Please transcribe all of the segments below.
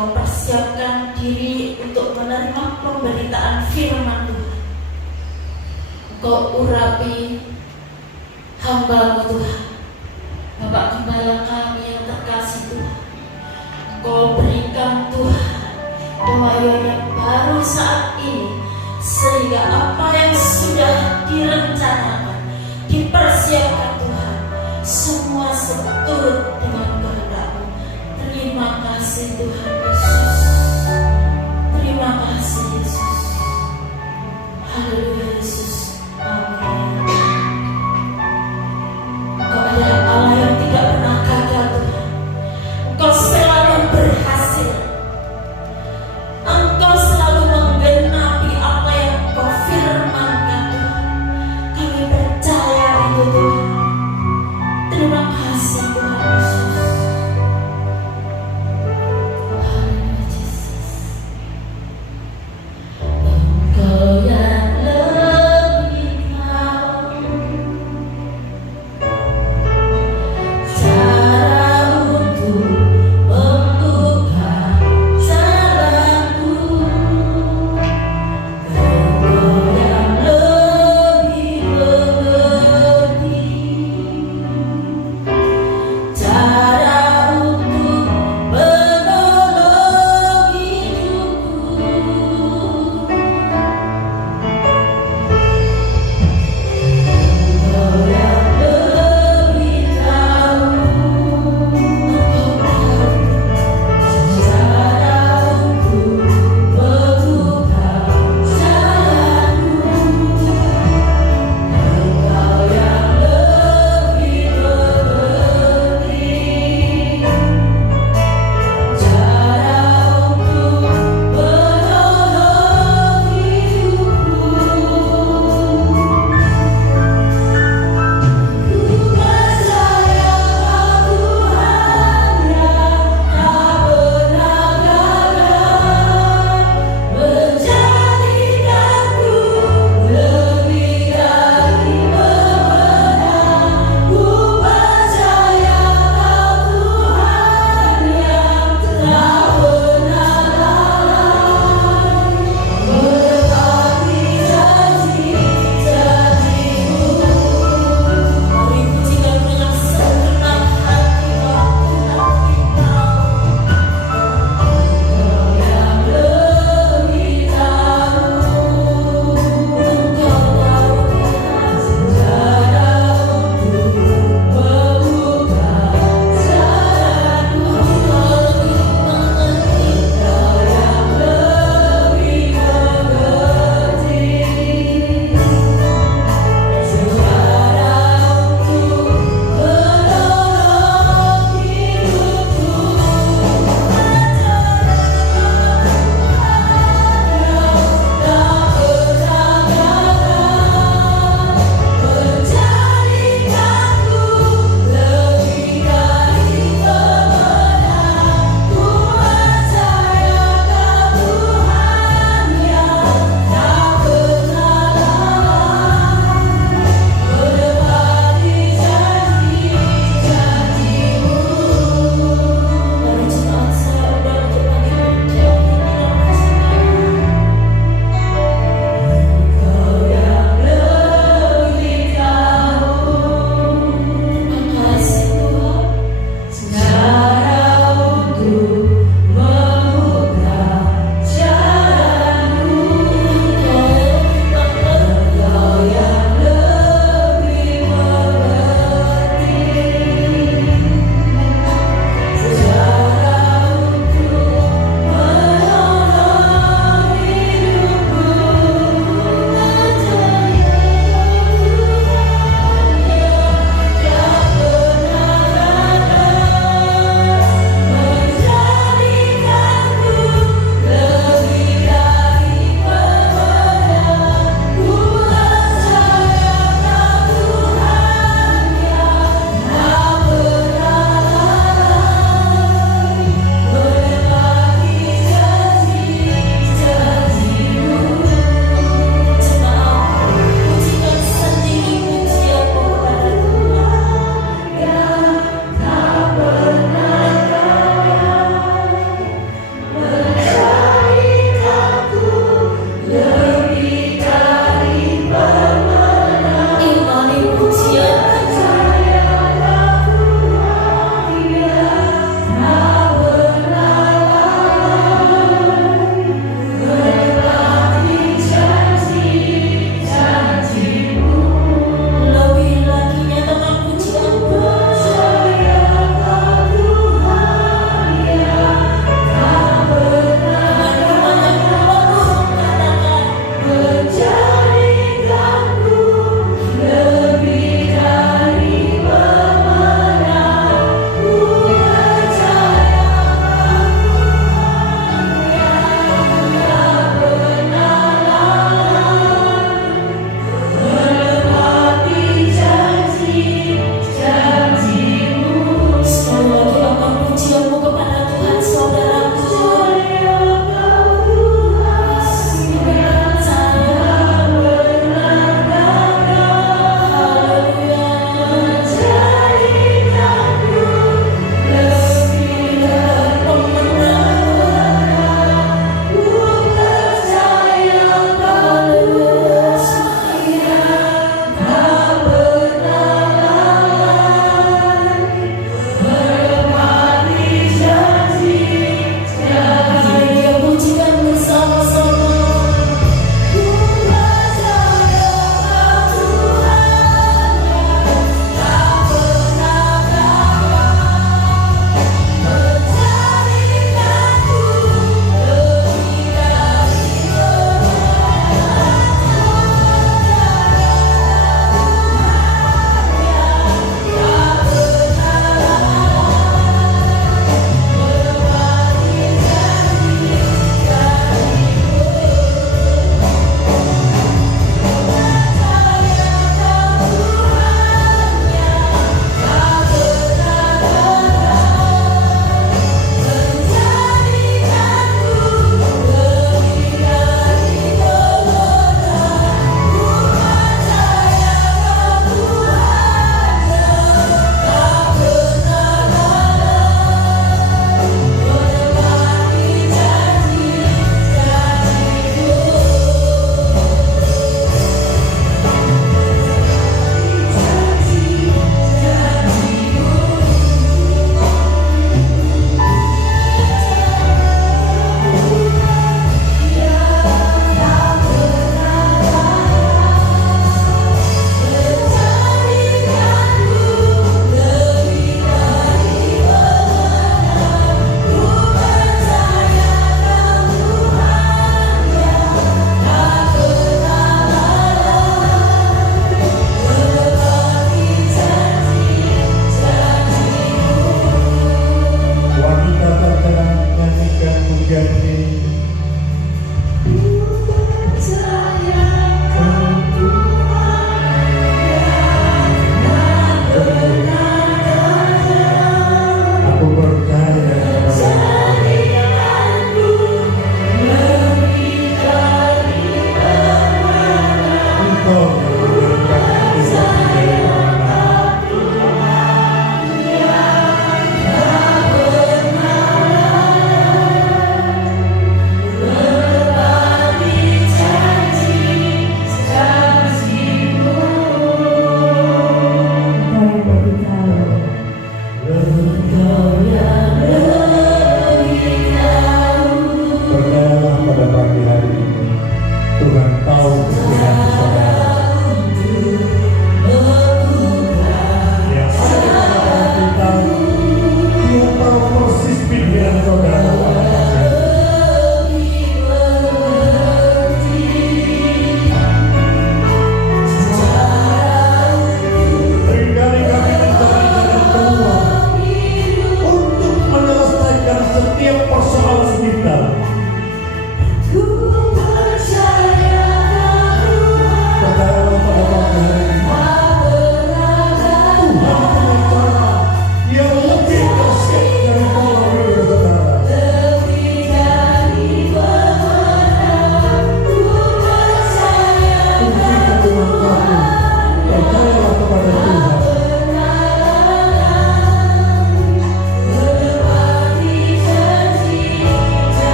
mempersiapkan diri untuk menerima pemberitaan firman Tuhan. Engkau urapi hamba-Mu Tuhan, Bapak Gembala kami yang terkasih Tuhan. Engkau berikan Tuhan pewahyuan yang baru saat ini, sehingga apa yang sudah direncanakan, dipersiapkan Tuhan, semua seturut dengan kehendak-Mu. Terima kasih Tuhan Yesus. Terima kasih Yesus. Haleluya Yesus. Amin. Engkau adalah Allah yang tidak pernah gagal Tuhan. Engkau selalu berhasil. Engkau selalu menggenapi apa yang Engkau firmankan Tuhan. Kami percaya itu Tuhan. Terima kasih Tuhan Yesus. Haleluya Yesus. Engkau yang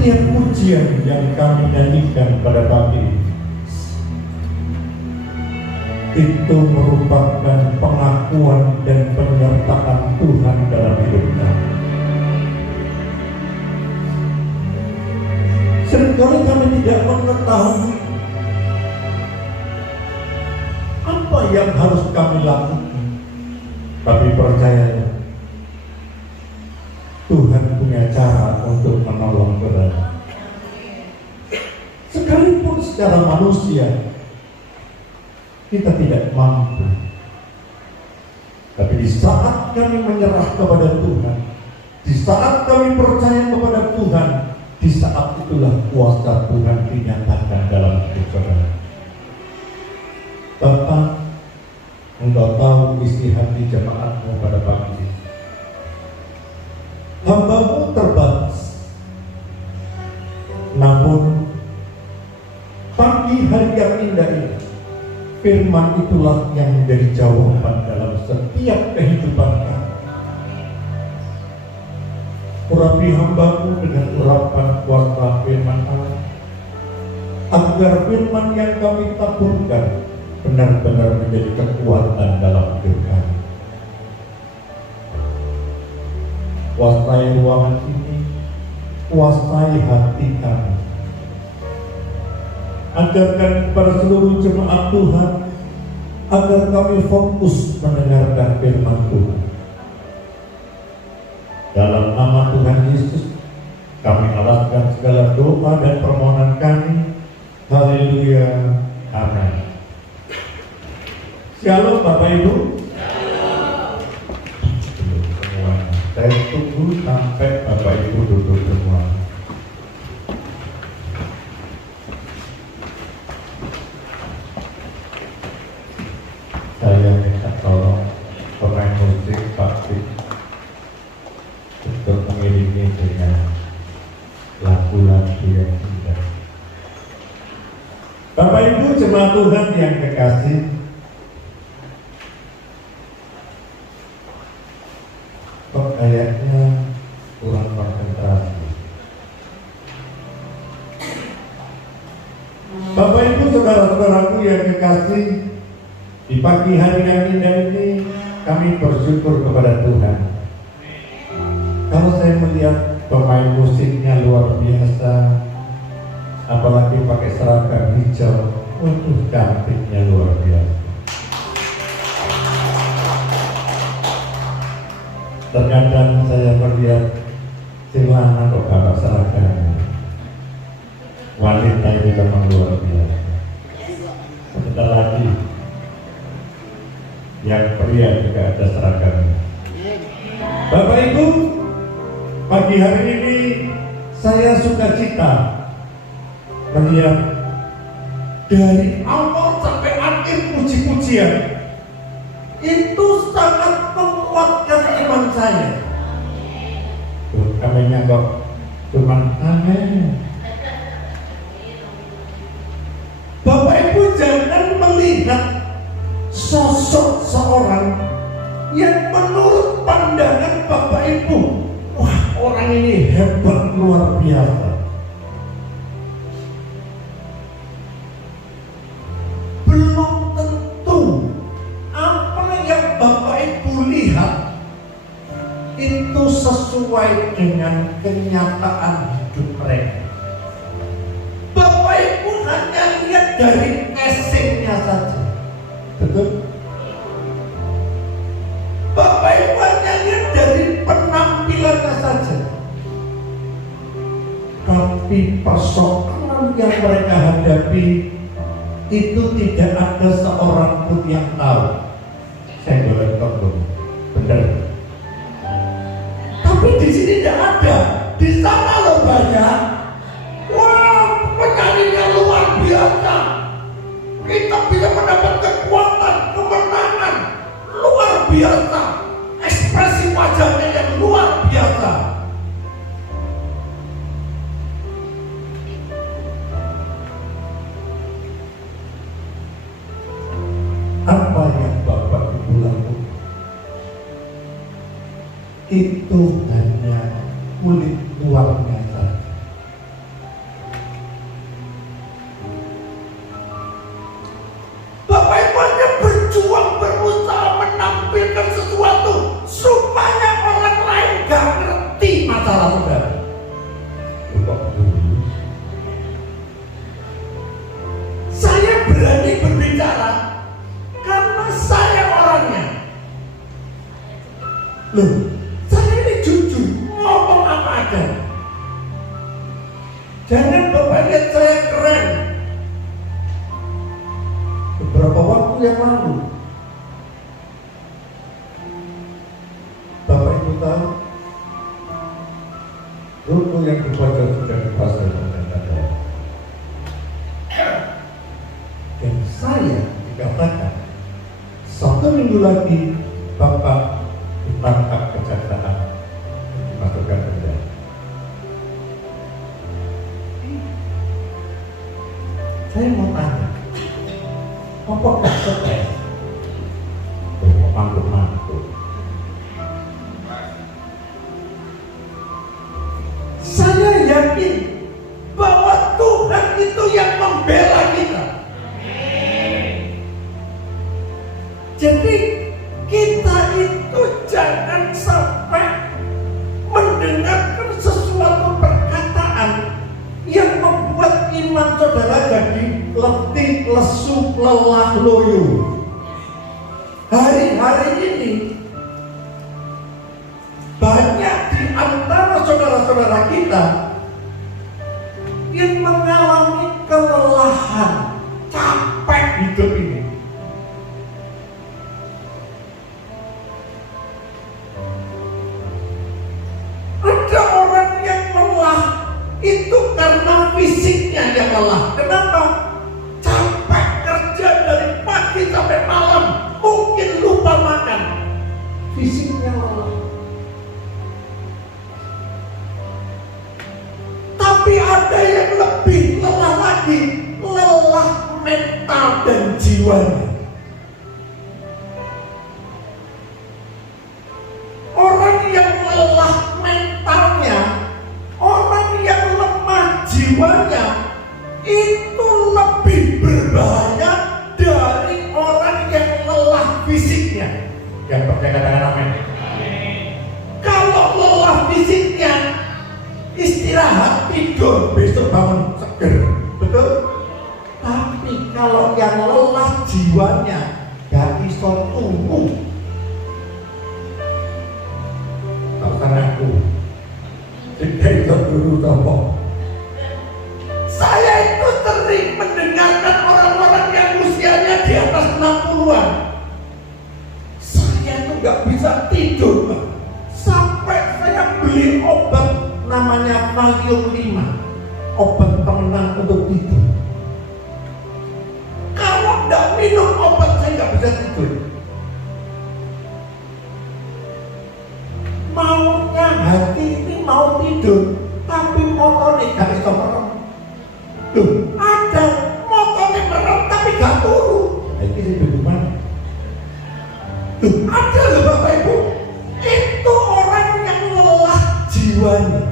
Setiap pujian yang kami nyanyikan pada pagi ini itu merupakan pengakuan dan penyertaan Tuhan dalam hidup kami. Seringkali kami tidak mengetahui apa yang harus kami lakukan, tapi percaya Tuhan punya cara untuk menolong kita. Sekalipun secara manusia kita tidak mampu, tapi di saat kami menyerah kepada Tuhan, di saat kami percaya kepada Tuhan, di saat itulah kuasa Tuhan dinyatakan dalam hidup saudara. Bapak, Engkau tahu isi hati jemaatmu pada pagi ini. Hamba-Mu terbatas, namun pagi hari yang indah ini, firman itulah yang menjadi jawaban dalam setiap kehidupan kami. Urapi hamba-Mu dengan urapan kuasa firman Allah, agar firman yang kami taburkan benar-benar menjadi kekuatan dalam hidup kami. Kuasai ruangan ini, kuasai hati kami. Ajarkan kepada seluruh jemaat Tuhan agar kami fokus mendengarkan firman Tuhan. Dalam nama Tuhan Yesus, kami alaskan segala doa dan permohonan kami. Haleluya. Amin. Shalom Bapak Ibu. Saya tunggu sampai Bapak Ibu duduk semua. Saya minta tolong pemain musik Pak Dik untuk mengiringi dengan lagu-lagu yang indah. Bapak Ibu jemaat Tuhan yang kekasih, kok kayaknya kurang konsentrasi. Bapak Ibu saudara-saudaraku yang kekasih, di pagi hari yang indah ini kami bersyukur kepada Tuhan. Kalau saya melihat pemain musiknya luar biasa, apalagi pakai seragam hijau, waduh cantiknya luar biasa. Terkadang saya melihat silana kok bapak seragam, wanita ini memang luar biasa. Sebentar lagi yang pria juga ada seragamnya. Bapak Ibu, pagi hari ini saya sukacita melihat dari awal sampai akhir puji-pujian itu sangat menguatkan iman saya. Tuh, kaminya kok cuman amin. Bapak Ibu jangan melihat sosok seorang yang menurut pandangan Bapak Ibu, wah orang ini hebat luar biasa. Belum tentu apa yang Bapak Ibu lihat itu sesuai dengan kenyataan hidup mereka. Bapak Ibu hanya lihat dari casingnya saja. Betul? Bapak Ibu hanya lihat dari penampilannya saja, tapi persoalan yang mereka hadapi itu tidak ada seorang pun yang tahu. Saya boleh tahu, benar. Tapi di sini tidak ada, di sana loh banyak. Wah, penyanyinya luar biasa. Kita bisa mendapat kekuatan, kemenangan luar biasa, ekspresi wajahnya yang luar biasa. Apa yang Bapak Ibu lakukan itu hanya kulit luarnya saja. Loh, saya ini jujur, ngomong apa ada. Jangan Bapak lihat saya keren. Beberapa waktu yang lalu, Bapak Ibu tahu, ruko yang dibaca sudah dipasang dengan tanda. Dan saya dikatakan 1 minggu lagi Bapak ditangkap kejaksaan, dimasukkan penjara. Saya mau tanya, apakah stres? Mantuk-mantuk. Saya yakin bahwa Tuhan itu yang membela kita. Jadi kita itu jangan sampai mendengarkan sesuatu perkataan yang membuat iman saudara jadi letih, lesu, lelah, loyo. Hari-hari ini banyak di antara saudara-saudara kita yang mengalami kelelahan, capek hidup ini. Ada orang yang lelah itu karena fisiknya yang lelah. Kenapa? Capek kerja dari pagi sampai malam, mungkin lupa makan. Fisiknya lelah. Tapi ada yang lebih lelah lagi, lelah mental dan jiwanya. Orang yang lelah mentalnya, orang yang lemah jiwanya, itu lebih berbahaya dari orang yang lelah fisiknya. Yang percaya katakan amin. Kalau lelah fisiknya, istirahat, tidur, besok bangun seger, betul? Tapi kalau yang lelah jiwanya, gak iso tunggu. Aku tidak itu dulu tombol. Saya itu sering mendengarkan orang-orang yang usianya di atas 60-an. Saya itu gak bisa tidur, Pak. Sampai saya beli obat namanya Valium 5, obat penenang untuk tidur. Kalau gak minum obat saya gak bisa tidur. Maunya hati ini mau tidur, tapi motornya gak bisa merem. Loh, ada motornya merem tapi gak turun. Ini sih bagaimana? Loh, ada loh Bapak Ibu. Itu orang yang lelah jiwanya.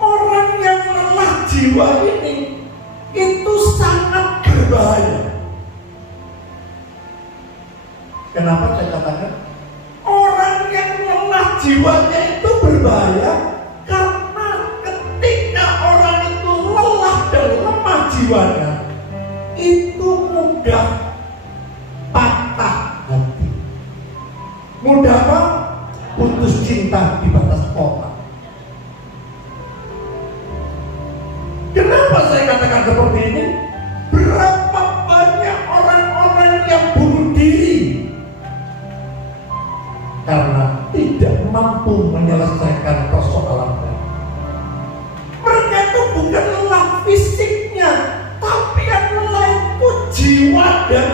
Orang yang lelah jiwa ini itu sangat berbahaya. Kenapa saya katakan? Orang yang lelah jiwanya itu berbahaya karena ketika orang itu lelah dan lemah jiwanya, itu mudah patah hati, mudah apa? Putus cinta di batas kota. Kenapa saya katakan seperti ini? Berapa banyak orang-orang yang bunuh diri karena tidak mampu menyelesaikan persoalannya. Mereka itu bukan lelah fisiknya, tapi yang lelah itu jiwa dan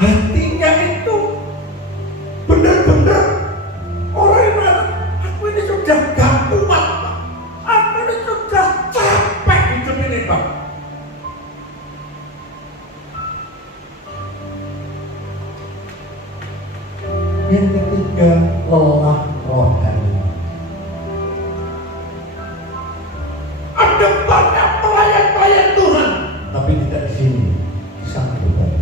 hatinya itu benar-benar orang yang aku ini sudah gak kuat, Pak. Aku ini sudah capek hidup ini, Pak. Yang ketiga, lelah rohani. Ada banyak pelayan-pelayan Tuhan, tapi tidak di sini, di sana Tuhan.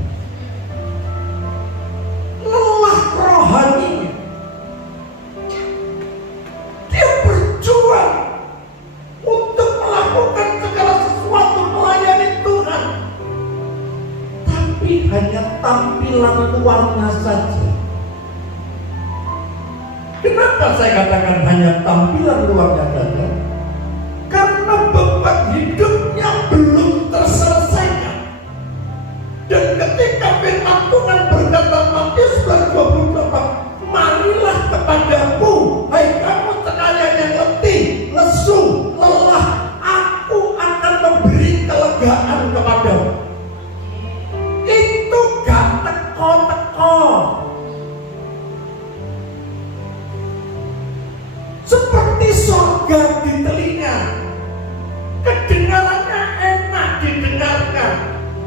Lelah rohani. Dia berjuang untuk melakukan segala sesuatu melayani Tuhan, tampilan luarnya saja. Kenapa saya katakan hanya tampilan luarnya saja? Karena beban hidupnya belum terselesaikan. Dan ketika firman Tuhan berkata Matius 11:28, marilah kepadaku, hai kamu sekalian yang letih, lesu, lelah, aku akan memberi kelegaan kepadamu. Itu gak teko-teko. Seperti surga di telinga, kedengarannya enak didengarkan,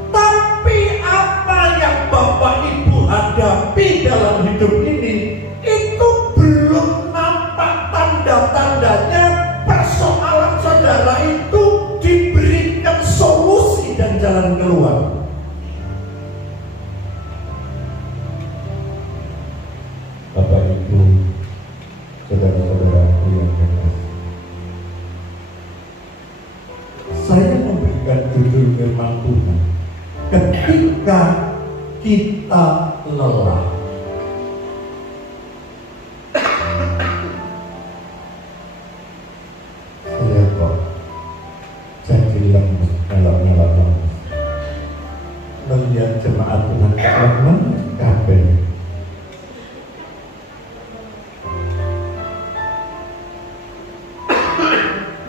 tapi apa yang Bapak Ibu hadapi dalam hidup ini itu belum nampak tanda-tandanya persoalan saudara itu diberikan solusi dan jalan keluar. Bapak Ibu, saudara-saudaraku yang kekasih, saya memberikan judul firman Tuhan, ketika kita lelah. Saya kok jadi lemes, lemes melihat jemaat Tuhan lemes kabeh.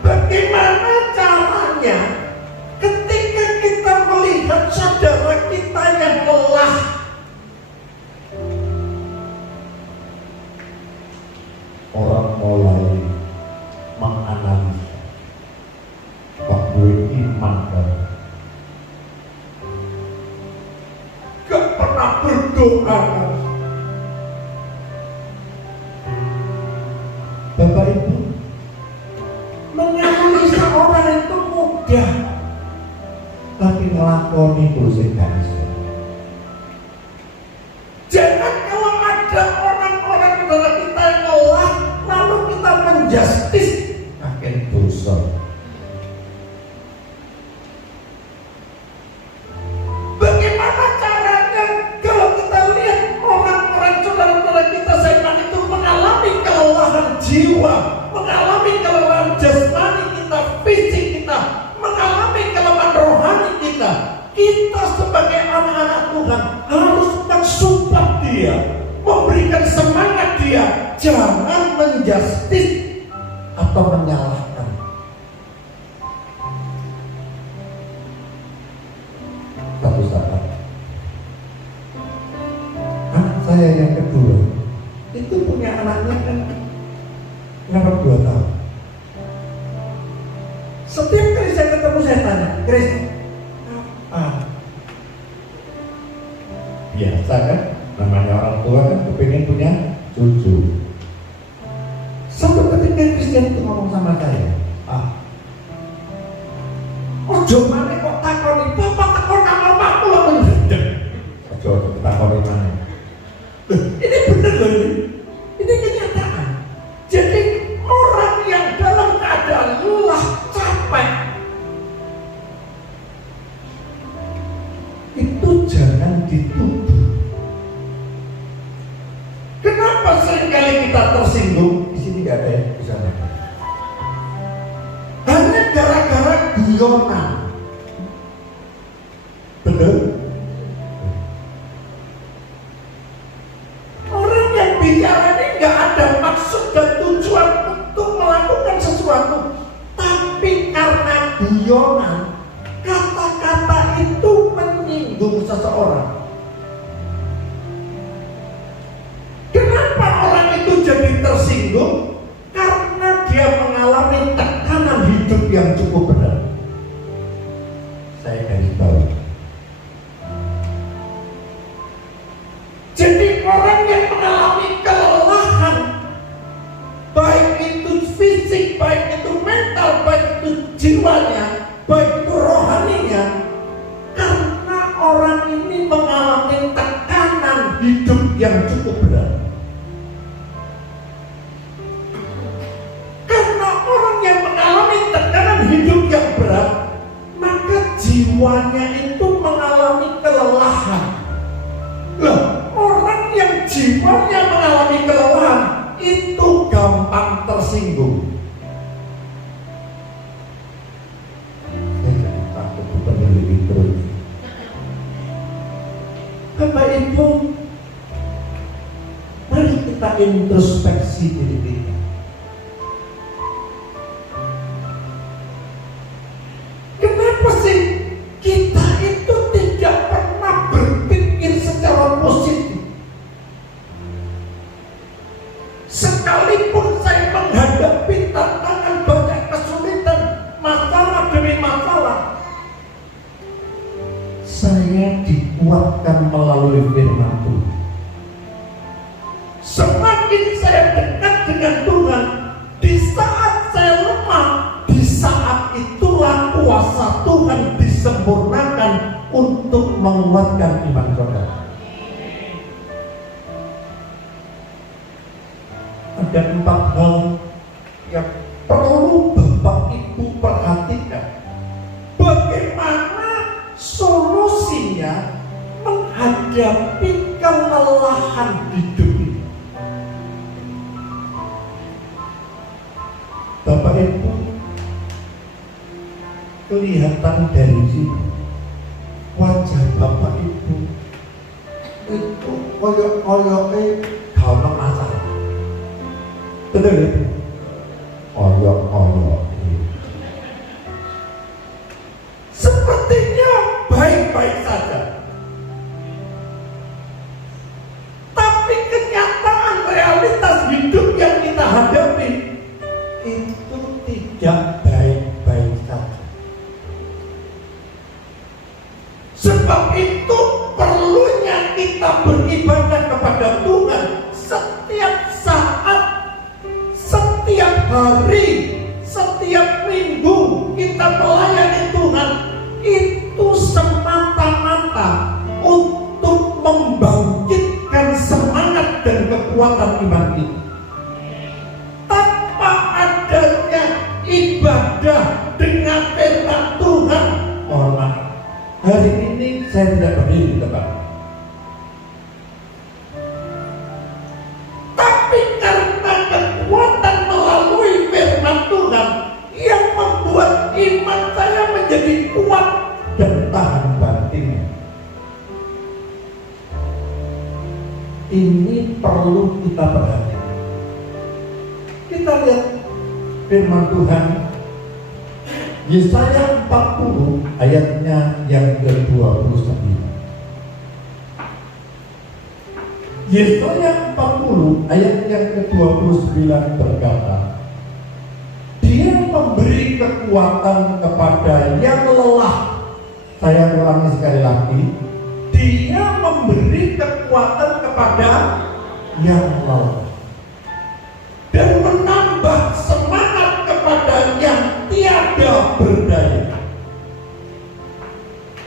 Bagaimana caranya ketika kita melihat saudara kita yang lelah? Orang mulai menganalisa, Pak Gue iman kan? Gak pernah berdoa. Bapak Ibu, menganalisa orang itu mudah, tapi ngelakoni terus enggak. Jangan kalau ada orang-orang di dalam kita yang lelah, lalu kita menjustis akan dosa. Bagaimana caranya kalau kita lihat orang-orang saudara-saudara kita seiman itu mengalami kelelahan jiwa, mengalami kelelahan jasmani kita, fisik kita, mengalami kelemahan rohani kita. Kita sebagai anak-anak Tuhan harus mensupport dia, memberikan semangat dia, jangan menjustis atau menyalahkan. Satu saat anak saya yang kedua itu punya anaknya kan 2 tahun. Setiap kali saya ketemu saya tanya, Chris, apa? Biasa kan, namanya orang tua kan kepingin punya cucu. Satu ketika Kristen itu ngomong sama saya, ojo mana kok takoni, bapak takon sama bapakku lo mendadak. Ojo takoni mana? Ini bener loh ini kenyataan. Jadi orang yang dalam keadaan lelah, capek, itu jangan dituduh. Kenapa seringkali kita tersinggung? Di sini nggak ada yang bisa makan. Hanya gara-gara guyonan. Betul? Orang yang bicara ini nggak ada maksud dan tujuan untuk melakukan sesuatu, tapi karena guyonan, kata-kata itu menyinggung seseorang. Kenapa orang itu jadi tersinggung? Karena dia mengalami tekanan hidup yang cukup berat. Saya garis bawah. Jadi orang yang mengalami kelelahan, baik itu fisik, baik itu mental, baik itu jiwanya, baik itu rohaninya, karena orang ini mengalami tekanan hidup yang cukup berat. Karena orang yang mengalami tekanan hidup yang berat, maka jiwanya itu mengalami kelelahan. Loh, terus. Bapak Ibu, mari kita introspeksi diri kita. Kenapa sih kita itu tidak pernah berpikir secara positif? Sekalipun saya menghadapi tantangan banyak kesulitan, masalah demi masalah, saya dikuatkan melalui firman Tuhan. Semakin saya dekat dengan Tuhan, di saat saya lemah, di saat itulah kuasa Tuhan disempurnakan untuk menguatkan iman saudara. Ada 4 hal yang perlu Bapak Ibu perhatikan. Bagaimana solusinya menghadapi kelelahan hidup ini. Bapak Ibu, kelihatan dari sini wajah Bapak Ibu itu koyok-koyoknya gampang masalah. Betul ya? Koyok-koyok sepertinya baik-baik saja, tapi kenyataan realitas hidup yang kita hadapi itu tidak baik-baik saja. Sebab itu perlunya kita beribadah kepada Tuhan setiap saat, setiap hari, setiap minggu kita melayani Tuhan. Itu semata-mata untuk membangkitkan semangat dan kekuatan iman kita. Tanpa adanya ibadah dengan firman Tuhan, mohon maaf, hari ini saya tidak berdiri di tempat. Tapi karena kekuatan melalui firman Tuhan yang membuat iman saya menjadi kuat dan tahan banting. Ini perlu kita perhatikan. Kita lihat firman Tuhan Yesaya 40 ayatnya yang ke-29. Yesaya 40 ayat yang ke-29 berkata, Dia memberi kekuatan kepada yang lelah. Saya ulangi sekali lagi, Dia memberi kekuatan kepada yang lelah dan menambah semangat kepada yang tiada berdaya.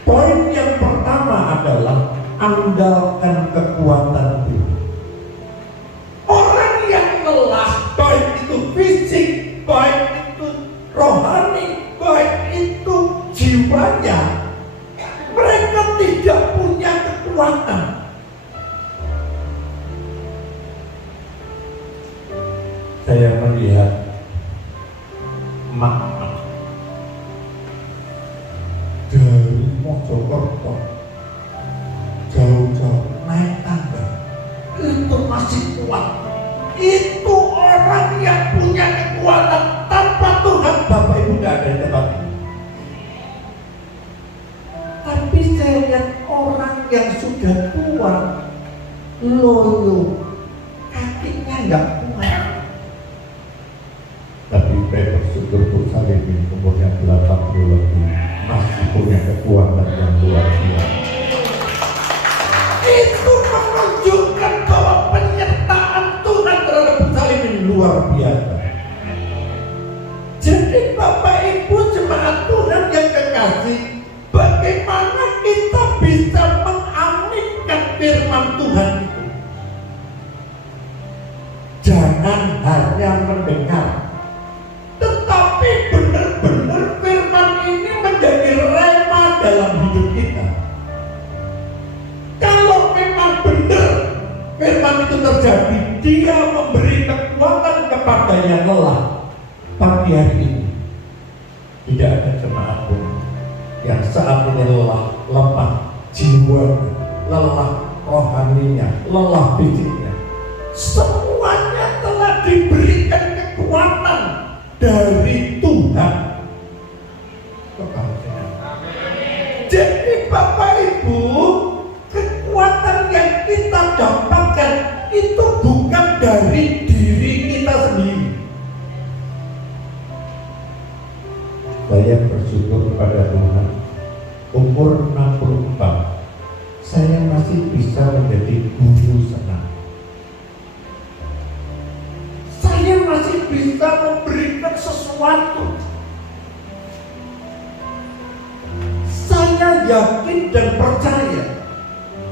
Poin yang pertama adalah andalkan kekuatan Tuhan. Orang yang lelah, baik itu fisik, baik itu rohani, baik itu jiwanya, mereka tidak punya kekuatan. Saya melihat mak dari Mojokerto jauh-jauh naik tangga itu masih kuat. Itu orang yang punya kekuatan. Tanpa Tuhan Bapak Ibu tidak ada di tempat ini. Tapi saya lihat orang yang sudah tua, loyo, kakinya nggak kuat. Tapi saya bersyukur Bu Salimin umurnya 80 lebih masih punya kekuatan yang luar biasa. Itu menunjukkan bahwa penyertaan Tuhan terhadap Bu Salimin luar biasa. Jadi Bapak Ibu jemaat Tuhan yang kekasih, bagaimana kita bisa mengaminkan firman Tuhan itu? Jangan hanya mendengar, tetapi benar-benar firman ini menjadi rema dalam hidup kita. Kalau memang benar firman itu terjadi, Dia memberi kekuatan kepada yang lelah. Pagi hari ini tidak ada jemaat pun yang saat ini lelah, lemah jiwa, lelah rohaninya, lelah fisiknya, semuanya telah diberikan kekuatan dari Tuhan kepada kita. Jadi Bapak Ibu, kekuatan yang kita dapatkan itu bukan dari diri kita sendiri. Saya bersyukur kepada Tuhan, umur 64 saya masih bisa menjadi guru senam. Saya masih bisa memberikan sesuatu. Saya yakin dan percaya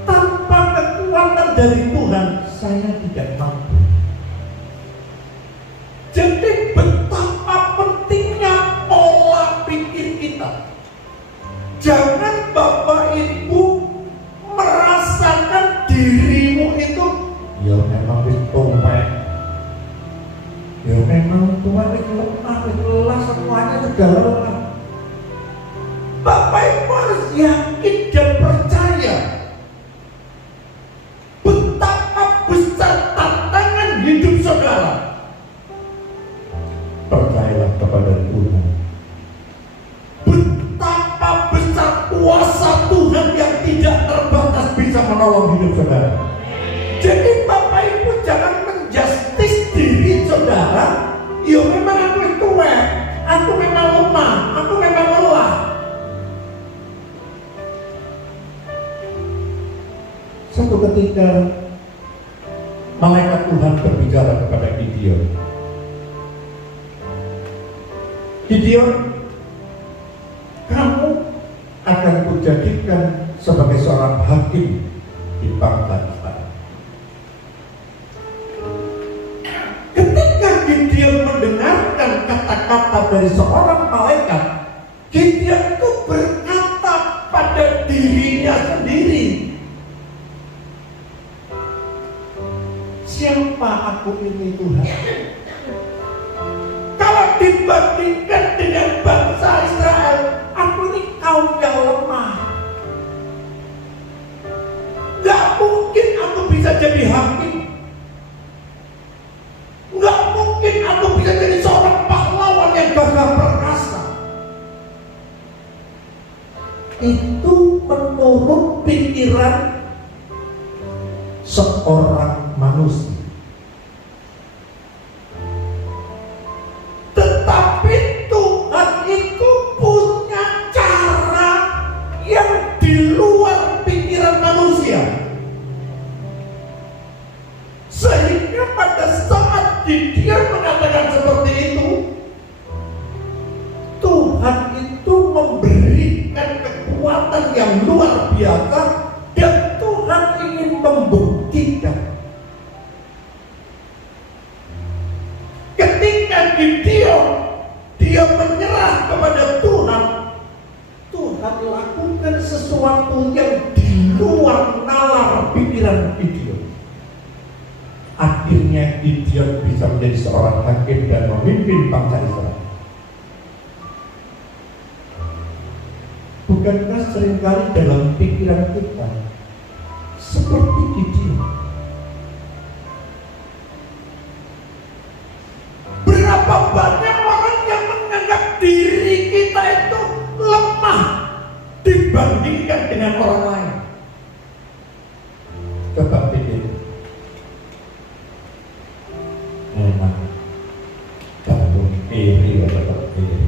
tanpa kekuatan dari Tuhan saya tidak mampu. Jadi betapa pentingnya pola pikir kita. Jangan Bapak Ibu merasakan dirimu itu ya memang tumpah, ya memang Tuhan itu lemah, lelah, semuanya sudah lelah. Bapak Ibu harus yakin dan percaya betapa besar tantangan hidup saudara. Percayalah kepada Tuhan. Betapa besar kuasa Tuhan yang tidak terbatas bisa menolong hidup saudara. Jadi Bapak Ibu jangan menjustis diri saudara. Ya memang aku itu aku memang lemah, aku memang lelah. Suatu ketika malaikat Tuhan berbicara kepada Gideon. Gideon, kamu akan kujadikan sebagai seorang hakim di bangsa Israel. Ketika Gideon mendengarkan kata-kata dari seorang malaikat, Gideon itu berkata pada dirinya sendiri, siapa aku ini Tuhan? Kalau dibandingkan dengan bangsa Israel, aku ini kaum yang lemah. Gak mungkin aku bisa jadi hakim. Gak mungkin aku bisa jadi seorang pahlawan yang gagah perkasa. Itu menurut pikiran seorang manusia. Tetapi Tuhan itu punya cara yang di luar pikiran manusia. Sehingga pada saat dia mengatakan seperti itu, Tuhan itu memberikan kekuatan yang luar biasa dan Tuhan ingin membuktikan. Ketika dia menyerah kepada Tuhan, Tuhan lakukan sesuatu yang di luar nalar pikiran Gideon. Akhirnya Gideon bisa menjadi seorang hakim dan memimpin bangsa Israel. Bukankah seringkali dalam pikiran kita seperti Gideon? Berapa banyak orang yang menganggap diri kita itu lemah dibandingkan dengan orang lain. Coba pikir, memang kamu iri atau iri?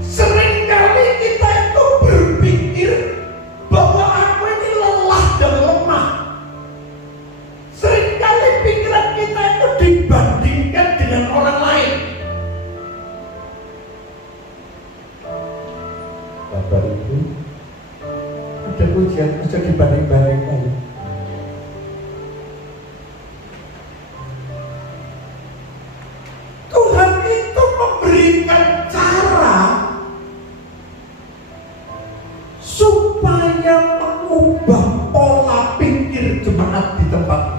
Seringkali kita itu berpikir bahwa aku ini lelah dan lemah. Seringkali pikiran kita itu dibandingkan dengan orang lain. Bapak Ibu, ada ujian bisa dibanding-bandingkan. Tuhan itu memberikan cara supaya mengubah pola pikir jemaat di tempat ini.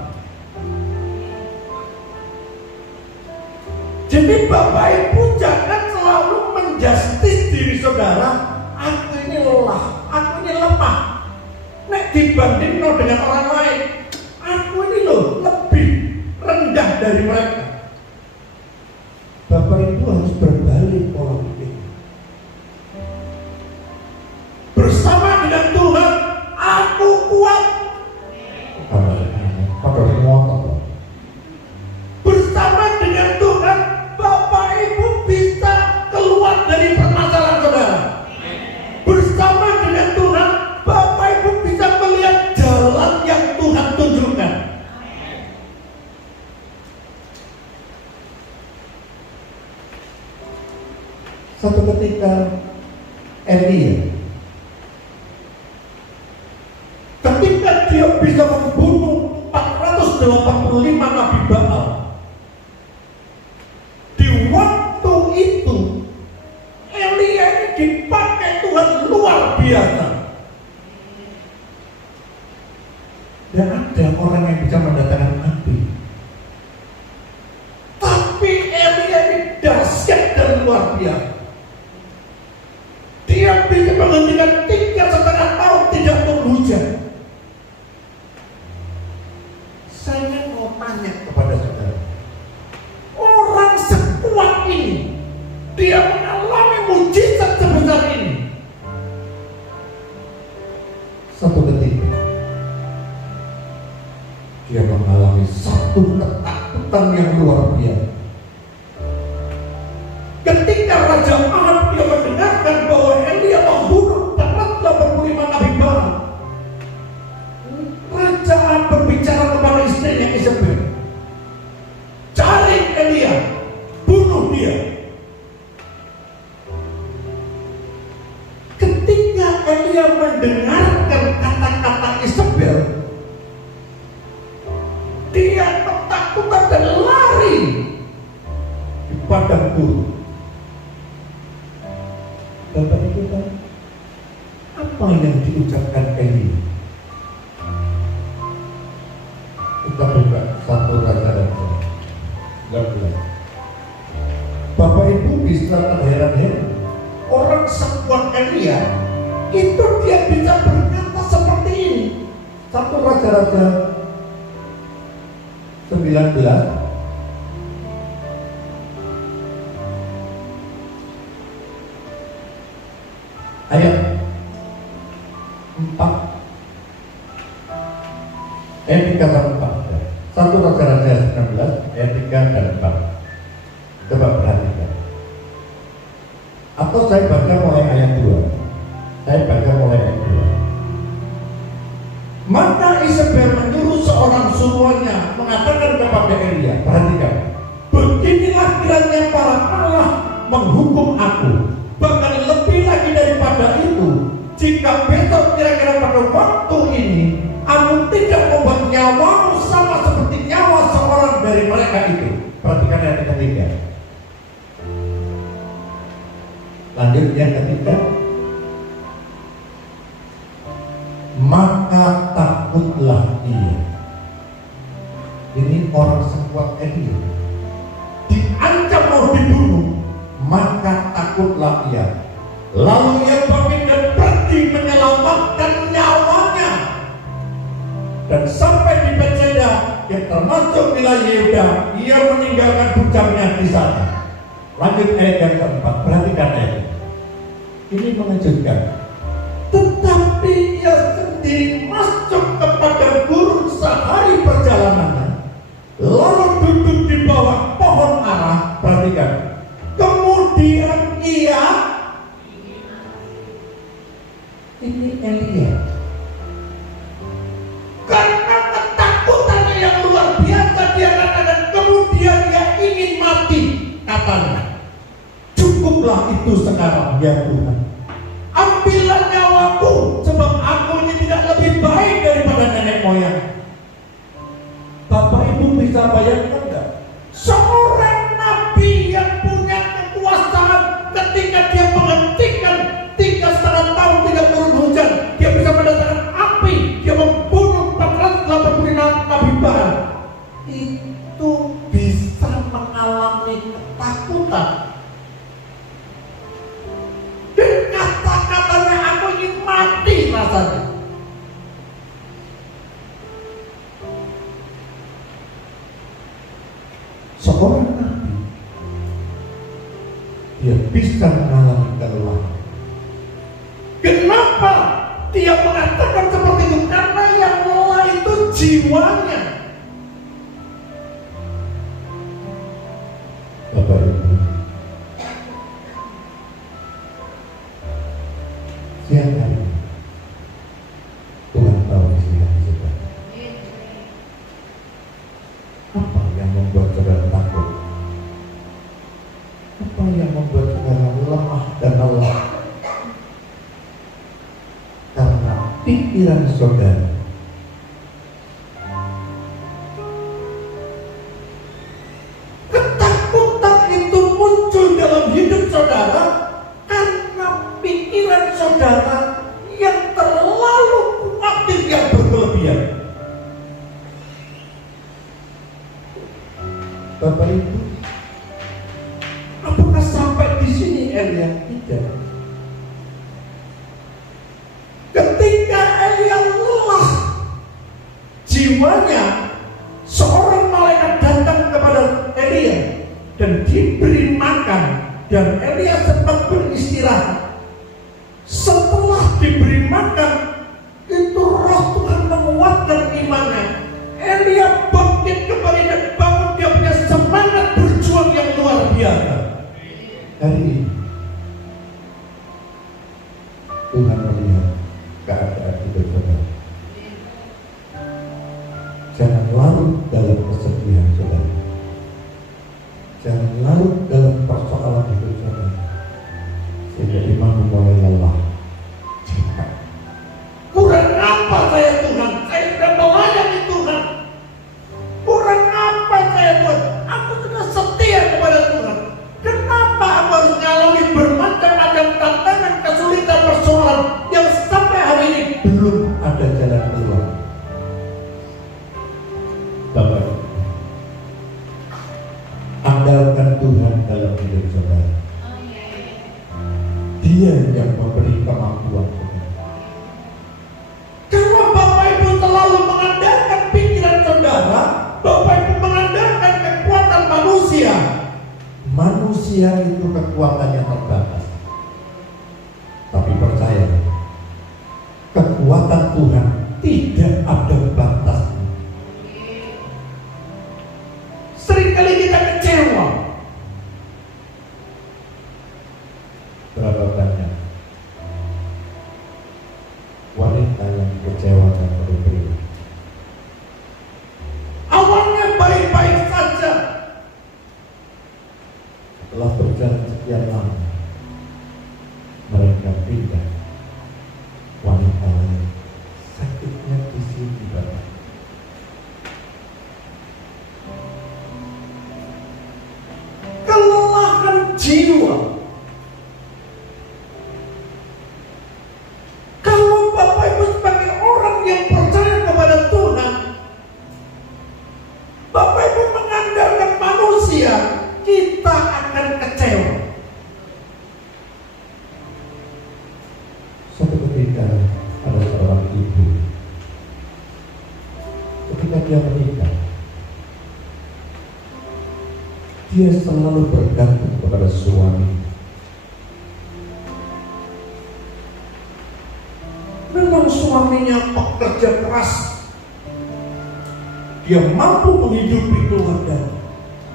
Jadi Bapak Ibu jangan selalu menjustis diri saudara. Aku ini lelah, aku ini lemah. Nek dibanding dengan orang lain, aku ini loh lebih rendah dari mereka. Bapak Ibu harus berbalik pola pikir. Bersama dengan Tuhan, aku kuat. Pada semua tahu. Bersama dengan Tuhan, Bapak Ibu bisa keluar dari permasalahan saudara. Bersama dengan Tuhan, Bapak Ibu bisa melihat jalan yang Tuhan tunjukkan. Satu ketika Elia, ketika dia bisa membunuh 485 nabi Baal, di waktu itu Elia ini dipakai Tuhan luar biasa. Dan ada orang yang bisa mendatangkan api, tapi Elia ini dahsyat dan luar biasa. Dia bisa menghentikan 3,5 tahun tidak turun hujan. Saya mau tanya kepada saudara, orang sekuat ini, dia mengalami mujizat sebesar ini. Satu ketika dia mengalami satu ketakutan yang luar biasa. Ketika Raja Ahab dia mendengarkan bahwa Elia membunuh 485 nabi Baal, Raja Ahab berbicara kepada istrinya Isabel, cari Elia, bunuh dia. Ketika Elia mendengarkan kata-kata Isabel, dia ketakutan dan lari di padang gurun. Bapak Ibu tahu apa yang diucapkan Elia? Kita buka 1 Raja-Raja 19. Bapak Ibu bisa terheran-heran, orang sekuat Elia itu dia bisa berkata seperti ini. 1 Raja-Raja 19 ayat 4, ayat 3 dan 4. 1 Raja-Raja 19 ayat 3 dan 4. Coba perhatikan. Atau saya baca mulai ayat 2. Saya baca mulai ayat 2. Maka Isabel menyuruh seorang suruhannya mengatakan kepada Elia, perhatikan, beginilah kiranya para Allah menghukum aku. Bahkan lebih lagi daripada itu, jika besok kira-kira pada waktu ini aku tidak membuat nyawamu sama seperti nyawa seorang dari mereka itu. Perhatikan ayat ketiga. Lanjut yang ketiga. Maka takutlah ia. Ini orang sekuat Elia, diancam mau dibunuh, maka takutlah ia. Lalu ia pamit dan pergi menyelamatkan nyawanya, dan sampai di Betseda yang termasuk wilayah Yehuda, ia meninggalkan bujangnya di sana. Lanjut ayat yang keempat, perhatikan ayat ini mengejutkan. Tetapi ia sendiri masuk kepada gurun sehari perjalanannya, lalu duduk di bawah pohon ara. Perhatikan. Kemudian ia, ini Elia, karena ketakutannya yang luar biasa, dia katakan kemudian dia ingin mati. Katanya, cukuplah itu sekarang ya Tuhan, ambillah nyawaku, sebab aku ini tidak lebih baik daripada nenek moyang. Bapak Ibu bisa bayangkan enggak? Seorang nabi yang punya kekuasaan, ketika dia menghentikan 3,5 tahun tidak turun hujan, dia bisa mendatangkan api, dia membunuh 486 nabi Baal. Itu bisa mengalami ketakutan dia bisa mengalami kelelahan. Kenapa dia mengatakan seperti itu? Karena yang lelah itu jiwanya. Bapak Ibu, siang hari Tuhan tahu isi hati saudara. Apa yang membuat saudara takut? Apa yang membuat saudara lemah dan lelah? Karena pikiran saudara ketakutan itu muncul dalam hidup saudara karena pikiran saudara yang terlalu khawatir, yang berlebihan. Bapak Ibu, apakah sampai di sini Elia? Tidak. Ketika Elia lelah jiwanya, seorang malaikat datang kepada Elia dan diberi makan, dan Elia sempat beristirahat. Setelah diberi makan, itu roh Tuhan menguatkan imannya. Elia bangkit kembali dan bangun, dia punya semangat berjuang yang luar biasa. Hari ini Tuhan melihat keadaan hidup saudara. Jangan larut dalam kesedihan saudara. Jangan larut dalam persoalan hidup saudara, sehingga iman mulai lelah. Kurang apa saya Tuhan? Saya sudah melayani Tuhan. Kurang apa saya Tuhan? Aku sudah setia kepada Tuhan. Kenapa aku harus mengalami bermacam-macam tantangan, kesulitan, persoalan yang sampai hari ini belum ada jalan keluar? Bapak, andalkan Tuhan dalam hidup saudara. Dia yang memberi kemampuan saudara. Kalau Bapak Ibu terlalu mengandalkan pikiran saudara, Bapak Ibu mengandalkan kekuatan manusia. Manusia itu kekuatannya terbatas. Tapi percaya, kekuatan Tuhan tidak ada batasnya. Seringkali kita kecewa. Berapa banyak wanita yang dikecewakan oleh pria? Awalnya baik-baik saja, setelah berjalan sekian lama mereka pindah. Wanita lain sakitnya di sini Bapak. Kelelahan jiwa. Kalau Bapak Ibu sebagai orang yang percaya kepada Tuhan, Bapak Ibu mengandalkan manusia, kita akan kecewa. Suatu ketika ada seorang ibu, ketika dia menikah, dia selalu bergantung kepada suami. Memang suaminya pekerja keras, dia mampu menghidupi keluarga,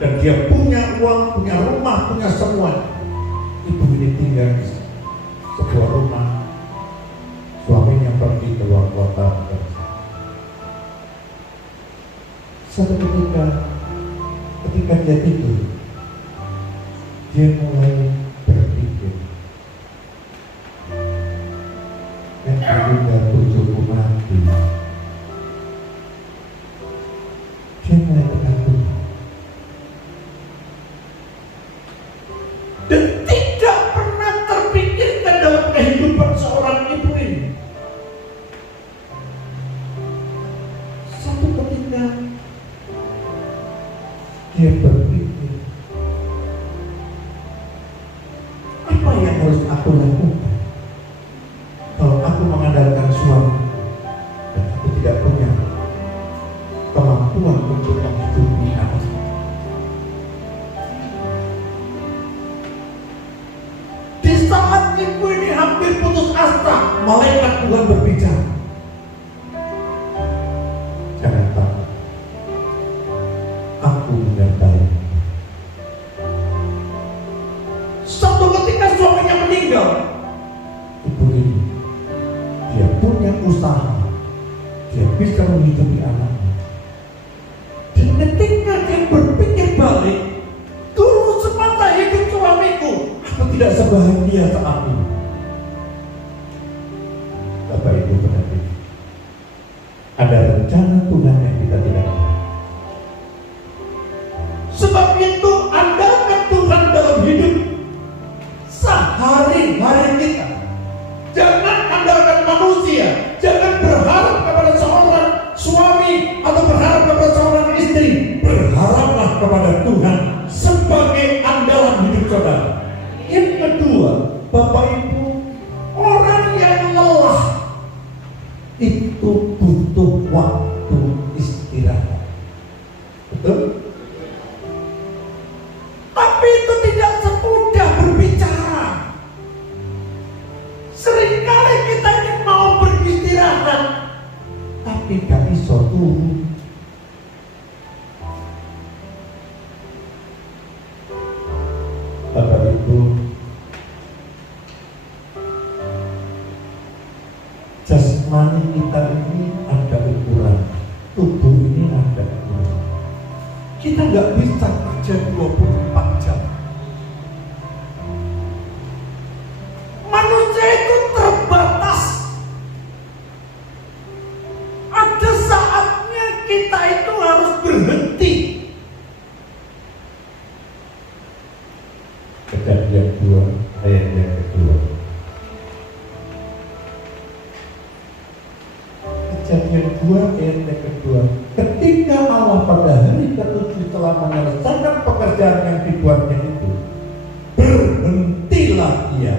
dan dia punya uang, punya rumah, punya semua. Ibu ini tinggal di sebuah rumah, suaminya pergi keluar kota bekerja. Suatu ketika dia tidur, dia mulai berpikir, yang ada bojoku mati. Dia mulai ketakutan dan tidak pernah terpikirkan dalam kehidupan seorang ibu ini. Satu ketika dia berpikir, apa yang harus aku lakukan kalau aku mengandalkan suami dan aku tidak punya kemampuan untuk menghidupi anak. Bapak Ibu ini hampir putus asa, malaikat Tuhan berbicara. Jangan takut, aku menyertai. Suatu ketika suaminya meninggal, ibu ini, dia punya usaha, dia bisa menghidupi anaknya. Dan ketika dia berpikir balik, dulu semasa hidup suamiku, aku tidak sebahagia saat ini. Bapak Ibu perhatikan, ada rencana Tuhan yang kita tidak tahu. Sebab itu andalkan Tuhan dalam hidup sehari-hari kita. Jangan andalkan manusia. Jangan berharap kepada seorang suami atau berharap kepada seorang istri. Berharaplah kepada Tuhan sebagai andalan hidup saudara. Yang kedua, Bapak Ibu, orang yang lelah itu butuh waktu istirahat. Betul? Tapi itu tidak semudah berbicara. Seringkali kita ini mau beristirahat, tapi gak bisa turun. Bapak Ibu, jasmani kita ini ada ukuran, tubuh ini ada ukuran. Kita gak bisa kerja 24 jam. Manusia itu terbatas. Ada saatnya kita itu harus berhenti. Kejadian 2 ayat yang kedua. Kejadian 2 ayat yang kedua. Ketika Allah pada hari ke-7 telah menyelesaikan pekerjaan yang dibuatnya itu, berhentilah ia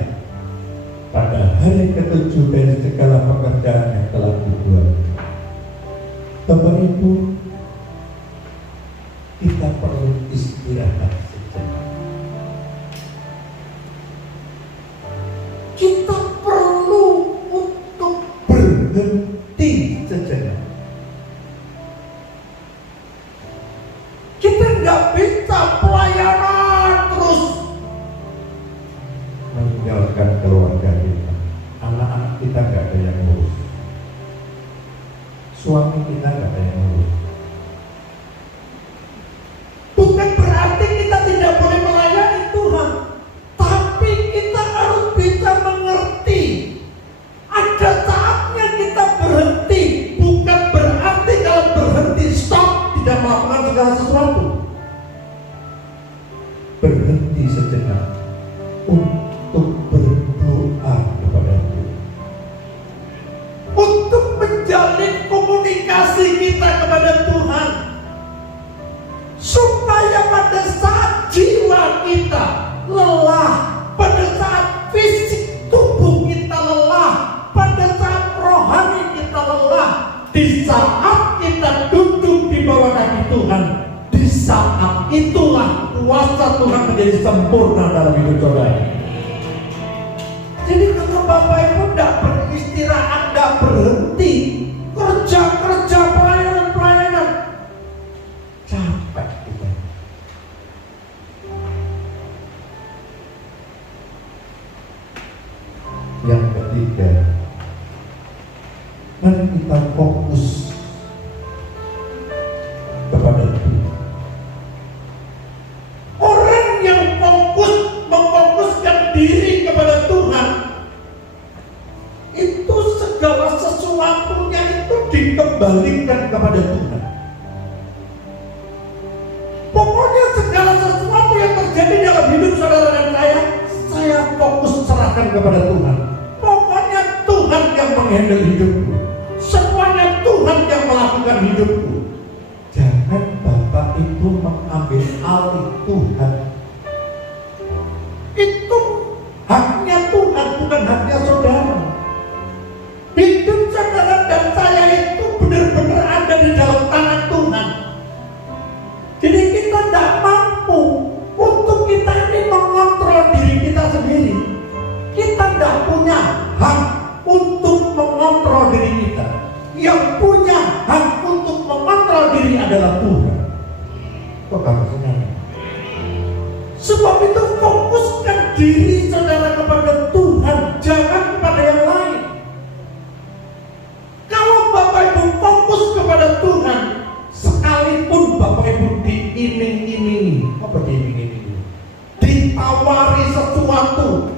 pada hari ke-7 dari segala pekerjaan yang telah dibuat. Bapak Ibu, kita perlu istirahat sejenak. Kita perlu untuk berhenti sejenak. Kita nggak bisa pelayanan terus, meninggalkan keluarga kita, anak-anak kita nggak ada yang ngurus, suami kita nggak ada yang ngurus. Bukan berarti kita tidak boleh melayani Tuhan, tapi kita harus bisa mengerti. Ada saatnya kita berhenti, bukan berarti kalau berhenti stop tidak melakukan segala sesuatu. Berhenti sejenak untuk berdoa kepada Tuhan, untuk menjalin komunikasi kita kepada Tuhan, supaya pada saat jiwa kita lelah, pada saat fisik tubuh kita lelah, pada saat rohani kita lelah, di saat kita duduk di bawah kaki Tuhan, di saat itulah kuasa Tuhan menjadi sempurna dalam hidup saudara. Jadi kalau Bapak Ibu tidak beristirahat, tidak berhenti, kerja pelayanan, capek kita. Yang ketiga, mari kita fokus kepada Tuhan. Orang yang memfokuskan diri kepada Tuhan, itu segala sesuatunya itu dikembalikan kepada Tuhan. Pokoknya segala sesuatu yang terjadi dalam hidup saudara dan saya fokus serahkan kepada Tuhan. Pokoknya Tuhan yang menghandle hidupku. Semuanya yang punya hak untuk mengontrol diri adalah Tuhan. Kok kamu senang? Sebab itu fokuskan diri saudara kepada Tuhan, jangan kepada yang lain. Kalau Bapak Ibu fokus kepada Tuhan, sekalipun Bapak Ibu diiming-imingi, apa diiming-imingi? Ditawari sesuatu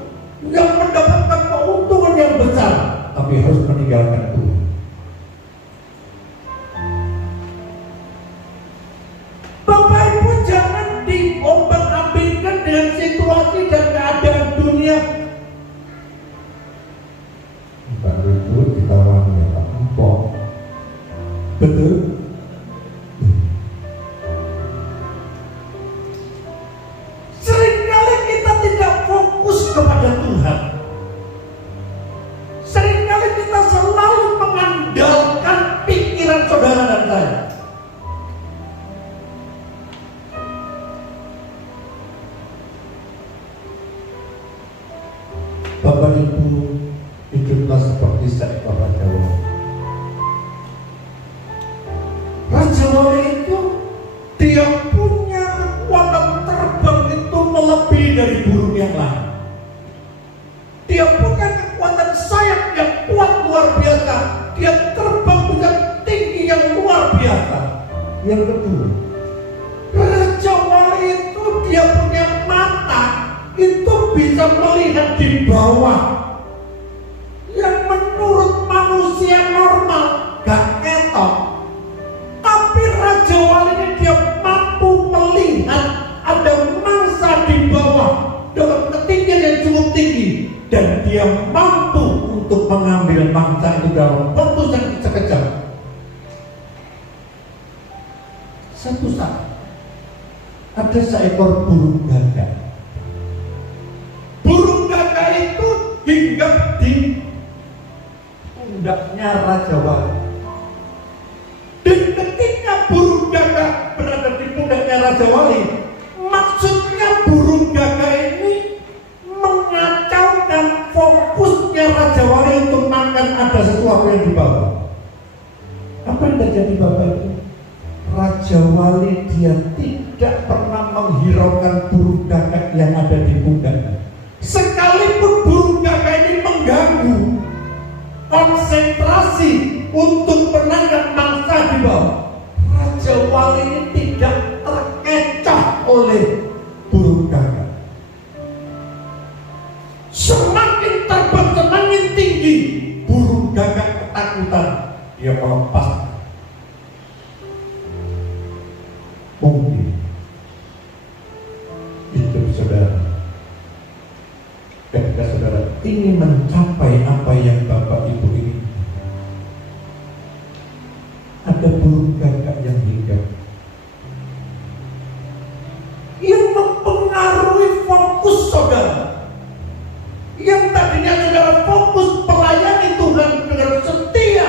yang mendapatkan keuntungan yang besar, tapi harus meninggalkan Tuhan. Bapak Ibu jangan diombang-ambingkan dengan situasi dan keadaan dunia. Bapak Ibu ditawari ya Pak Empok, betul? Seringkali kita tidak fokus kepada Tuhan. Seringkali kita selalu mengandalkan pikiran saudara dan saya. Bapak Ibu hiduplah seperti seekor raja wali. Raja wali itu dia punya kekuatan terbang itu melebihi dari burung yang lain. Dia punya kekuatan sayap yang kuat luar biasa. Dia terbang dengan tinggi yang luar biasa. Yang kedua, raja wali itu dia punya mata itu bisa melihat di bawah yang menurut manusia normal gak ketok, tapi raja wali ini dia mampu melihat ada mangsa di bawah dalam ketinggian yang cukup tinggi, dan dia mampu untuk mengambil mangsa itu dalam waktu yang sekejap. Satu saat ada seekor burung gagak. Burung gagak itu hinggap di pundaknya Raja Wali. Dan ketika burung gagak berada di pundaknya Raja Wali, maksudnya burung gagak ini mengacaukan fokusnya Raja Wali untuk makan ada sesuatu yang di bawah. Apa yang terjadi Bapak Ibu? Raja Wali dia tidak pernah menghiraukan burung gagak yang ada di pundaknya. Sekalipun burung gagak ini mengganggu konsentrasi untuk menangkap mangsa di bawah, Raja Wali ini tidak terkecoh oleh burung gagak. Semakin terbang, semakin tinggi, burung gagak ketakutan. Dia melepas. Mungkin hidup saudara, ketika saudara ingin mencapai apa yang Bapak Ibu ingin, ada burung gagak yang hinggap yang mempengaruhi fokus saudara. Yang tadinya saudara fokus melayani Tuhan dengan setia,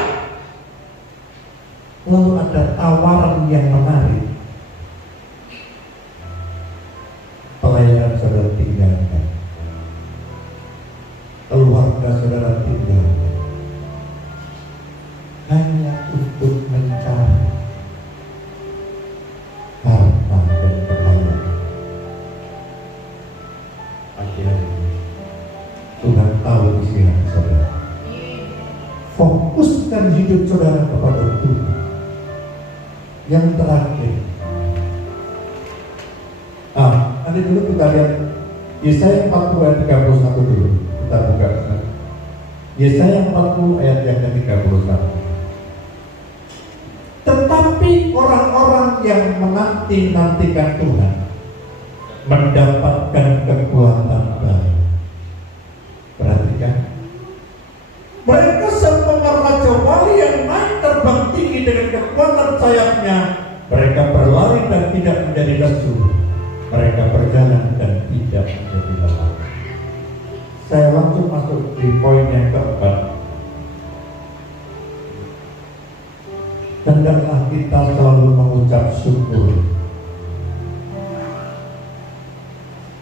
lalu ada tawaran yang menarik, pelayanan saudara tinggalkan, keluarga saudara tinggalkan, hanya untuk mencari harta dan kekayaan. Akhirnya Tuhan tahu isi hati saudara. Fokuskan hidup saudara kepada Tuhan. Yang terakhir, nanti dulu kita lihat Yesaya 40 ayat 31 dulu. Kita buka. Yesaya 40 ayat yang ke-31. Tetapi orang-orang yang menanti-nantikan Tuhan mendapatkan kekuatan baru. Perhatikan. Mereka seumpama Raja Wali yang naik terbang tinggi dengan kekuatan sayapnya. Mereka berlari dan tidak menjadi lesu. Mereka berjalan dan tidak menjadi lelah. Saya langsung masuk di poin yang keempat. Hendaklah kita selalu mengucap syukur.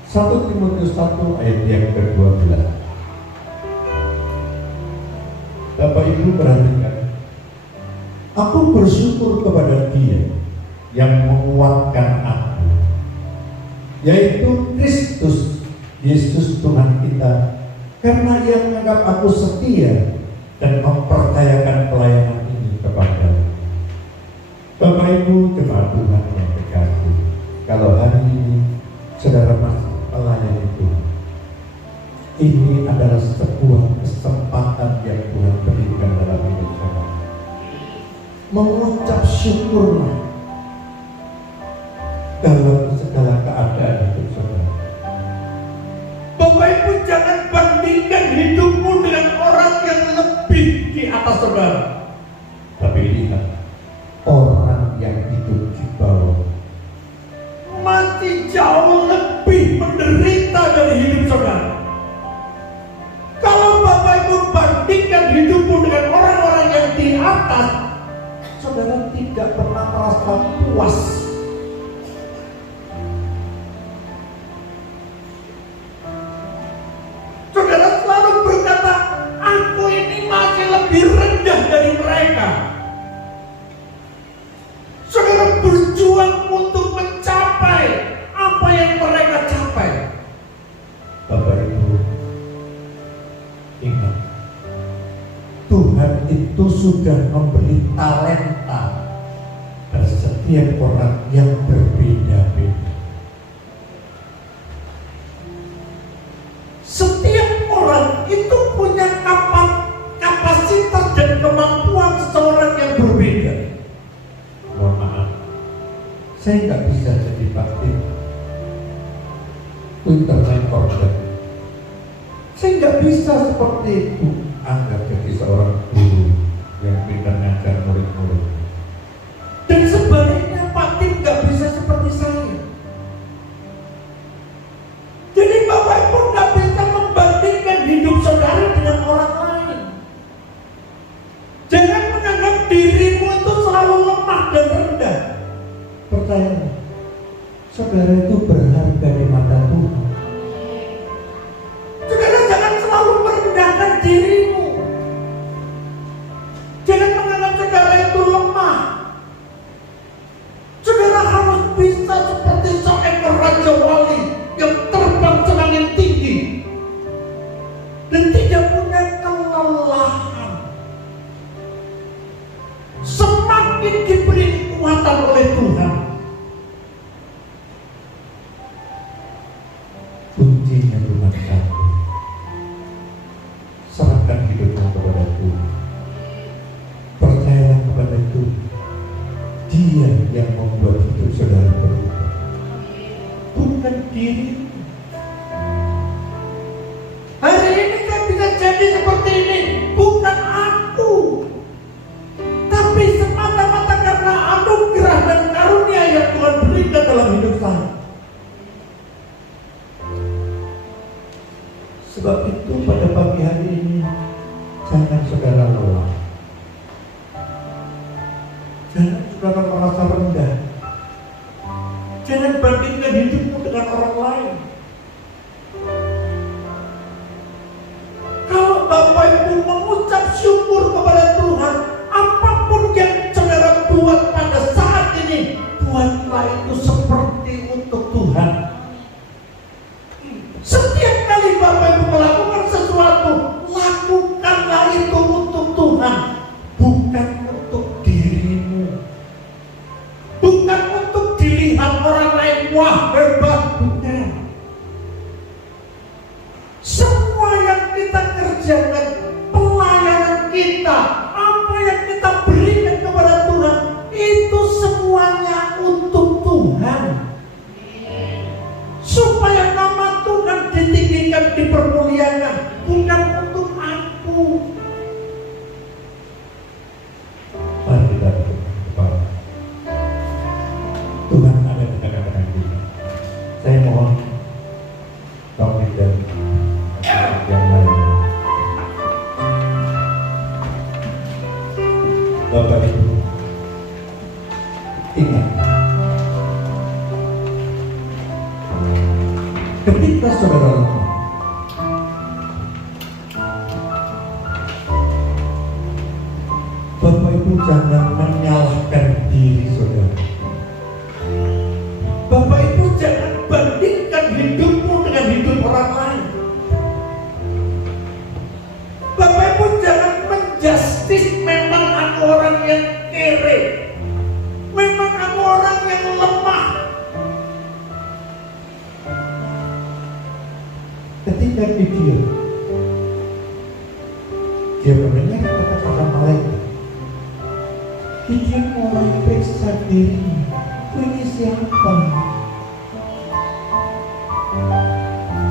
1 Timotius 1 ayat yang ke-12. Bapak Ibu perhatikan, Aku bersyukur kepada Dia yang menguatkan aku, yaitu Kristus Yesus Tuhan kita, karena Ia menganggap aku setia dan mempercayakan pelayanan ini kepada Bapak Ibu jemaat Tuhan yang terkasih. Kalau hari ini saudara masih melayani Tuhan, ini adalah sebuah kesempatan yang Tuhan berikan dalam hidup saudara. Mengucap syukurlah dalam segala keadaan hidup saudara. Bapak Ibu jangan bandingkan hidupmu dengan orang yang lebih di atas saudara, tapi lihat orang yang hidup di bawah masih jauh lebih menderita dari hidup saudara. Kalau Bapak Ibu bandingkan hidupmu dengan orang-orang yang di atas, saudara tidak pernah merasa puas. Saudara selalu berkata, aku ini masih lebih rendah dari mereka. Saudara berjuang untuk mencapai apa yang mereka capai. Bapak Ibu, ingat, Tuhan itu sudah memberi talenta pada setiap orang yang berbeda-beda. Setiap orang itu punya kapasitas dan kemampuan seseorang yang berbeda. Mohon maaf, saya nggak bisa jadi bakti internet order. Saya nggak bisa seperti itu. Anda jadi seorang guru yang bisa ngajar murid-murid. Dan sebaliknya Pak Tim nggak bisa seperti saya. Jadi Bapak Ibu nggak bisa membandingkan hidup saudara dengan orang lain. Jangan menganggap dirimu itu selalu lemah dan rendah. Percayalah, saudara itu berharga di mata Tuhan. Saudara jangan selalu merendahkan dirimu. Jangan menganggap saudara itu lemah. Saudara harus bisa seperti seekor raja wali yang terbang semakin tinggi dan tidak punya kelelahan. Semakin diberi kekuatan oleh Tuhan, kuncinya cuma satu: serahkan hidupmu kepada Tuhan. Percayalah kepada Tuhan. Dia yang membuat hidup saudara berubah, bukan diri. Hari ini saya bisa jadi seperti ini bukan aku, tapi semata-mata karena anugerah dan karunia yang Tuhan berikan dalam hidup saya. Sebab itu pada pagi hari ini jangan saudara lelah, jangan saudara merasa rendah, jangan bandingkan hidupmu dengan orang lain. Kalau Bapak Ibu mengucap syukur kepada Tuhan, apapun yang saudara buat pada saat ini, buatlah itu seperti untuk Tuhan. Setiap kali Bapak Ibu melakukan sesuatu, lakukanlah itu untuk Tuhan, bukan untuk dirimu, bukan untuk dilihat orang lain, wah hebat, bukan. Semua yang kita kerjakan, pelayanan kita, apa yang kita berikan kepada Tuhan, itu semuanya untuk Tuhan, supaya nama Tuhan ditinggikan, dipermuliakan, bukan untuk aku. Mari kita tundukkan kepala. Tuhan ada di tengah-tengah kita. Saya mohon Tommy dan yang lain, Bapak Ibu, ingat, ketika saudara lemah, Bapak Ibu jangan orang lain. Bapak Ibu jangan menjustis, memang aku orang yang kere, memang aku orang yang lemah. Ketika dia mendengar kata-kata malaikat, dia mulai periksa dirinya. Ini siapa?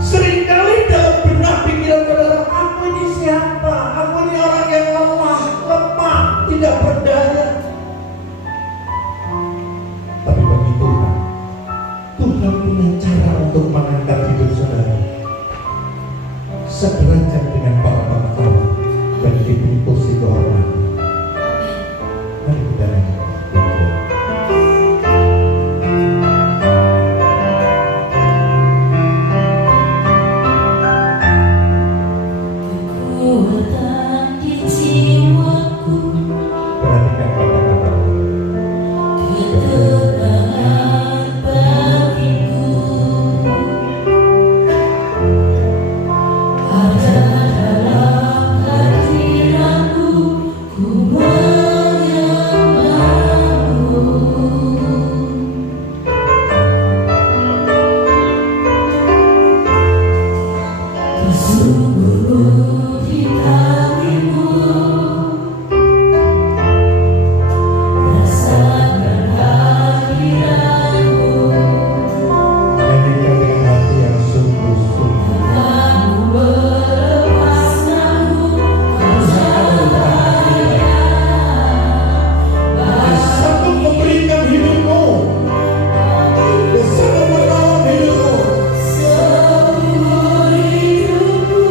Seringkali dalam benak pikiran saudara, aku ini siapa? Aku ini orang yang lemah, tidak berdaya. Tapi bagi Tuhan, Tuhan punya cara untuk mengangkat hidup saudara sederajat dengan para bangsawan dan diberi kursi kehormatan. Mari kita naik. Kekuatan di jiwaku, Perhatikan kata-kata. ketenangan bagiku, ada dalam hadiratmu, ku menyembahmu. Bersungguh di tanganmu, rasakan hadiratmu, Nyanyikan dengan hati yang sungguh-sungguh. kamu berlepas namun kau cahaya. Satu memberikan hidupmu, satu menolong hidupmu. Seumur hidupku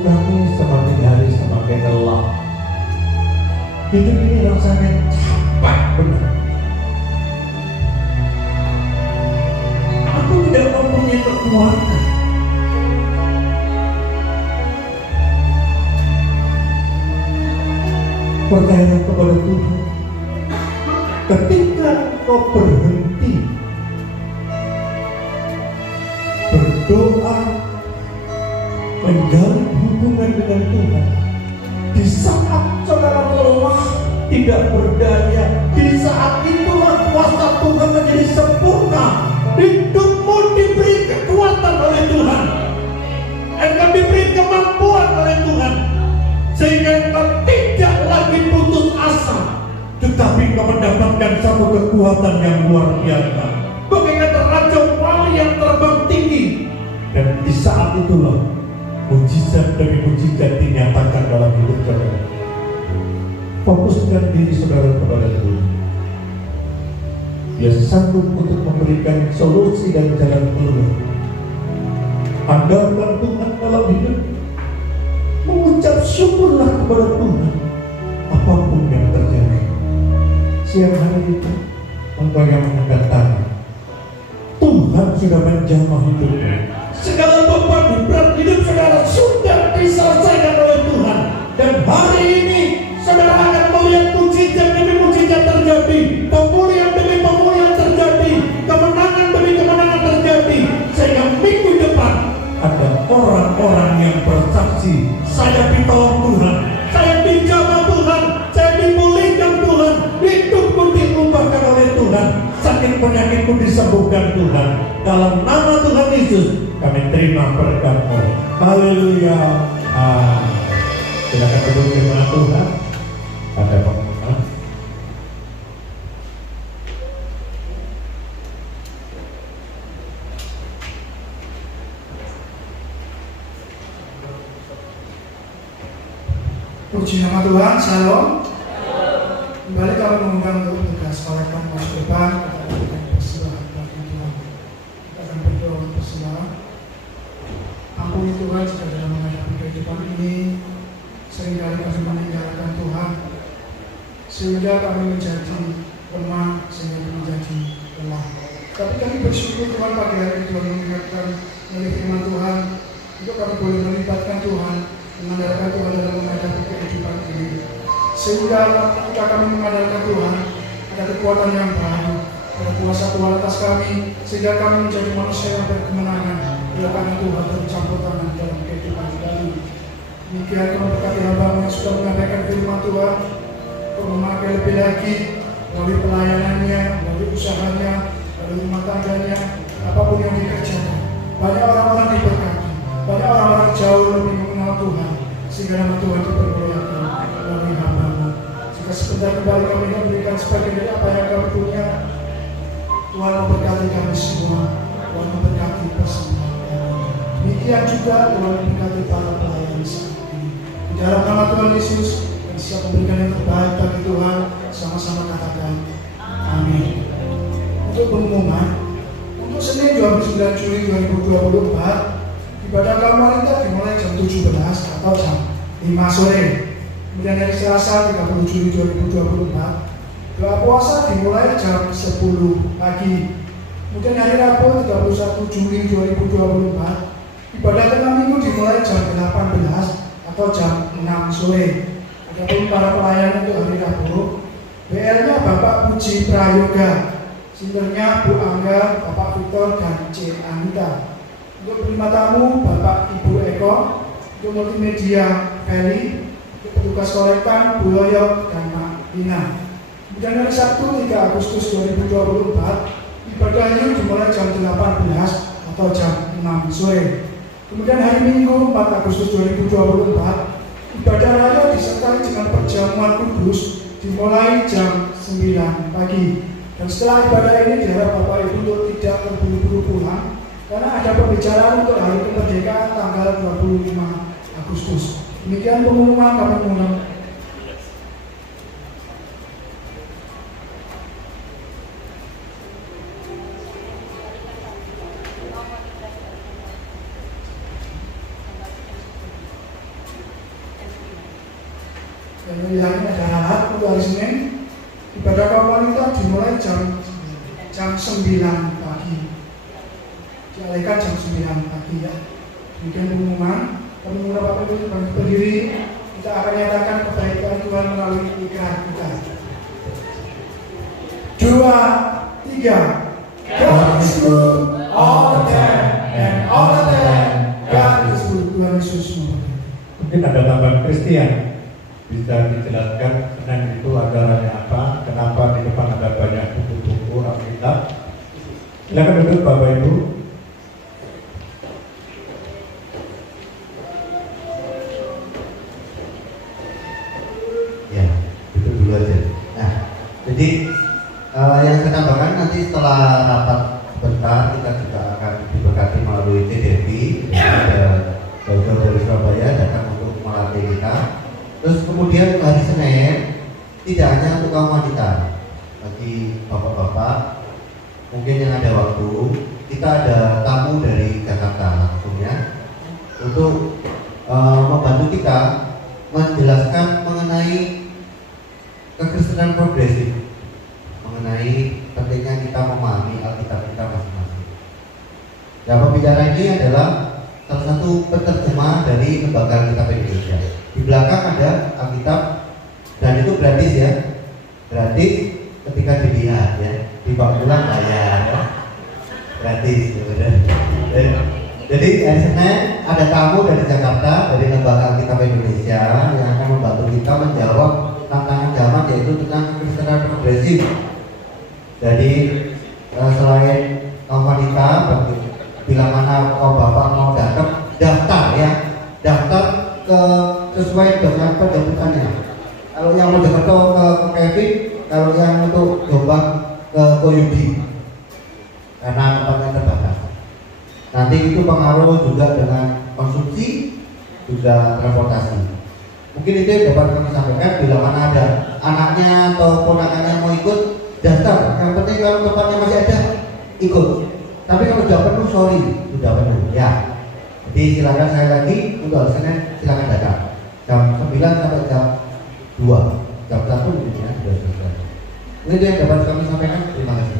Hidup kami semakin hari semakin lelah. Hidup ini rasanya capek benar. Aku tidak mempunyai kekuatan. Percaya kepada Tuhan. Ketika kau berhenti berdoa, menjalin hubungan dengan Tuhan, di saat saudara lelah, tidak berdaya, di saat itulah kuasa Tuhan menjadi sempurna. Hidupmu diberi kekuatan oleh Tuhan, engkau diberi kemampuan oleh Tuhan, sehingga engkau tidak lagi putus asa, tetapi engkau mendapatkan satu kekuatan yang luar biasa, bagaikan raja wali yang terbang tinggi. Dan di saat itulah mujizat demi mujizat dinyatakan dalam hidup saudara. Fokuskan diri saudara kepada Tuhan. Dia sanggup untuk memberikan solusi dan jalan keluar. Andalkan Tuhan dalam hidup. Mengucap syukurlah kepada Tuhan apapun yang terjadi. Siang hari itu engkau yang mengangkat tangan. Tuhan sudah menjamah hidupmu. Segala beban berat hidup saudara sudah diselesaikan oleh Tuhan. Dan hari ini saudara akan melihat mujizat demi mujizat terjadi, pemulihan demi pemulihan terjadi, kemenangan demi kemenangan terjadi, sehingga minggu depan ada orang-orang yang bersaksi, saya ditolong Tuhan, saya dijamah Tuhan, saya dipulihkan Tuhan, hidupku diubahkan oleh Tuhan, sakit penyakitku disembuhkan Tuhan. Dalam nama Tuhan Yesus kami terima berkat-Mu. Haleluya. Silakan duduk firman Tuhan. Ada pengumuman. Puji nama Tuhan, Shalom. Kembali kami mengundang untuk tugas kolektan masuk depan. Kita akan berdoa bagi Tuhan. Kita akan berdoa bersama. Ampuni Tuhan jika dalam menghadapi kehidupan ini seringkali kami meninggalkan Tuhan, sehingga kami menjadi lemah, sehingga kami menjadi lelah. Tapi kami bersyukur Tuhan pagi hari ini Tuhan mengingatkan melalui firman Tuhan untuk kami boleh melibatkan Tuhan, mengandalkan Tuhan dalam menghadapi kehidupan ini, sehingga ketika kami mengandalkan Tuhan ada kekuatan yang baru, ada kuasa Tuhan atas kami, sehingga kami menjadi manusia yang berkemenangan. Bila karena Tuhan bercampur tangan dalam kehidupan kami. Demikian kami berkati hamba yang sudah menyampaikan firman Tuhan, untuk memakai lebih lagi melalui pelayanannya, melalui usahanya, melalui rumah tangganya, apapun yang dikerjakan. Banyak orang-orang diberkati, banyak orang-orang jauh lebih mengenal Tuhan, sehingga nama Tuhan dipermuliakan melalui hamba-Mu. Jika sebentar kembali kami memberikan sebagian dari apa yang kami punya, Tuhan memberkati kami semua, Tuhan memberkati bersama. Demikian juga Tuhan memberkati para pelayan saat ini. Di dalam nama Tuhan Yesus yang siap memberikan yang terbaik bagi Tuhan, sama-sama katakan amin. Untuk pengumuman, untuk Senin 29 Juli 2024, ibadah kaum wanita dimulai jam 17 atau jam 5 sore. Kemudian hari Selasa 30 Juli 2024, doa puasa dimulai jam 10 pagi. Kemudian hari Rabu 31 Juli 2024, ibadah tengah minggu dimulai jam 18 atau jam 6 sore. Adapun para pelayan untuk hari Rabu, BL-nya Bapak Puji Prayoga, sinternya Bu Angga, Bapak Victor, dan C. Anita. Untuk penerima tamu, Bapak Ibu Eko. Untuk multimedia, Feli. Untuk petugas kolektan, Bu Yoyo dan Mak Lina. Kemudian hari Sabtu 3 Agustus 2024, ibadah Yuh dimulai jam 18 atau jam 6 sore. Kemudian hari Minggu 4 Agustus 2024, ibadah raya disertai dengan perjamuan kudus dimulai jam 9 pagi. Dan setelah ibadah ini diharap Bapak Ibu untuk tidak terburu-buru pulang, karena ada pembicaraan untuk hari kemerdekaan tanggal 25 Agustus. Demikian pengumuman kami mengundang. untuk hari Senin. Ibadah kaum wanita dimulai jam 9 pagi. Dialihkan jam 9 pagi ya. Demikian pengumuman. Kami mengundang Bapak Ibu berdiri. Kita akan nyatakan kebaikan Tuhan melalui ikrar kita. 2, 3. God is good all the time and all the time God is good. Tuhan Yesus memberkati. Mungkin ada tambahan Kristian, bisa dijelaskan Senin itu acaranya apa, kenapa di depan ada banyak buku-buku Alkitab. Silakan duduk Bapak Ibu. Ya, itu dulu aja. Nah, jadi yang saya tambahkan nanti setelah rapat sebentar kita juga akan diberkati melalui CDV. Ada jauh-jauh dari Surabaya datang untuk melatih kita. Terus kemudian hari Senin tidak hanya untuk kaum wanita, bagi bapak-bapak mungkin yang ada waktu, kita ada tamu dari Jakarta langsung ya untuk membantu kita menjelaskan mengenai kekristenan progresif, mengenai pentingnya kita memahami Alkitab kita masing-masing. Dan pembicara ini adalah salah satu penerjemah dari Lembaga Alkitab Indonesia. Di belakang ada Alkitab dan itu gratis ya, gratis ketika dilihat ya, dibawa pulang bayar ya. Gratis ya. Jadi hari Senin ada tamu dari Jakarta dari Lembaga Alkitab Indonesia yang akan membantu kita menjawab tantangan zaman yaitu tentang kekristenan progresif. Jadi selain kaum wanita, bila mana kaum bapak mau datang, daftar ya, daftar ke sesuai dengan pendapatannya. Kalau yang mau Jakarta ke Kevin, kalau yang untuk Jombang ke Koyudi, karena tempatnya terbatas. Nanti itu pengaruh juga dengan konsumsi, juga transportasi. Mungkin itu yang dapat kami sampaikan. Bila mana ada anaknya atau ponakannya mau ikut, daftar. Yang penting kalau tempatnya masih ada, ikut. Tapi kalau sudah penuh, sorry, sudah penuh ya. Jadi silakan saya lagi untuk hari Senin silakan datang. Jam 9 sampai jam 2, jam 1 mungkin ya sudah selesai. Ini yang dapat kami sampaikan. Terima kasih.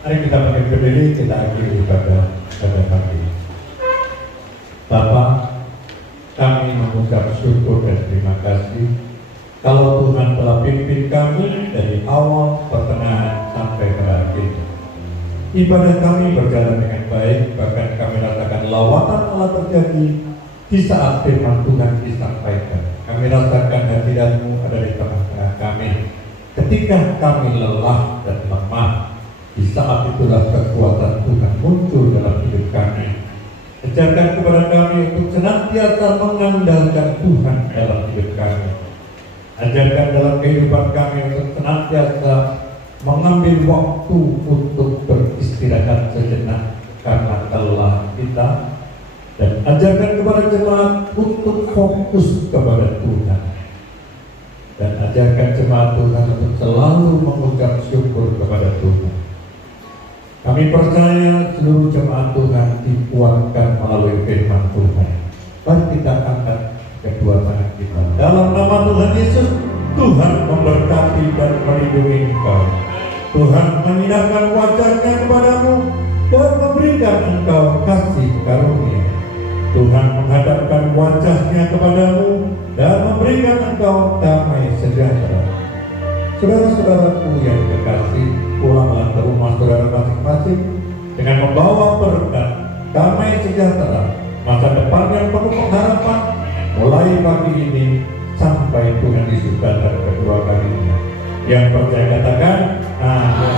Mari kita berdiri, kita akhiri pada pagi. Bapak, kami mengucap syukur dan terima kasih kalau Tuhan telah pimpin kami dari awal pertengahan sampai terakhir. Ibadah kami berjalan dengan baik, bahkan kami rasakan lawatan Allah terjadi di saat firman Tuhan disampaikan. Kami rasakan hadirat-Mu ada di tengah-tengah kami. Ketika kami lelah dan lemah, di saat itulah kekuatan Tuhan muncul dalam hidup kami. Ajarkan kepada kami untuk senantiasa mengandalkan Tuhan dalam hidup kami. Ajarkan dalam kehidupan kami untuk senantiasa mengambil waktu untuk beristirahat sejenak karena kelelahan kita, dan ajarkan kepada jemaat untuk fokus kepada Tuhan, dan ajarkan jemaat Tuhan untuk selalu mengucap syukur kepada Tuhan. Kami percaya seluruh jemaat Tuhan dikuatkan melalui firman Tuhan. Mari kita angkat kedua tangan kita dalam nama Tuhan Yesus. Tuhan memberkati dan melindungi engkau. Tuhan menyinarkan wajah-Nya kepadamu dan memberikan engkau kasih karunia. Tuhan menghadapkan wajah-Nya kepadamu dan memberikan engkau damai sejahtera. Saudara-saudaraku yang dikasihi, pulanglah ke rumah saudara masing-masing dengan membawa berkat, damai sejahtera, masa depan yang penuh pengharapan mulai pagi ini sampai Tuhan Yesus datang kedua kalinya. Yang percaya katakan, amin.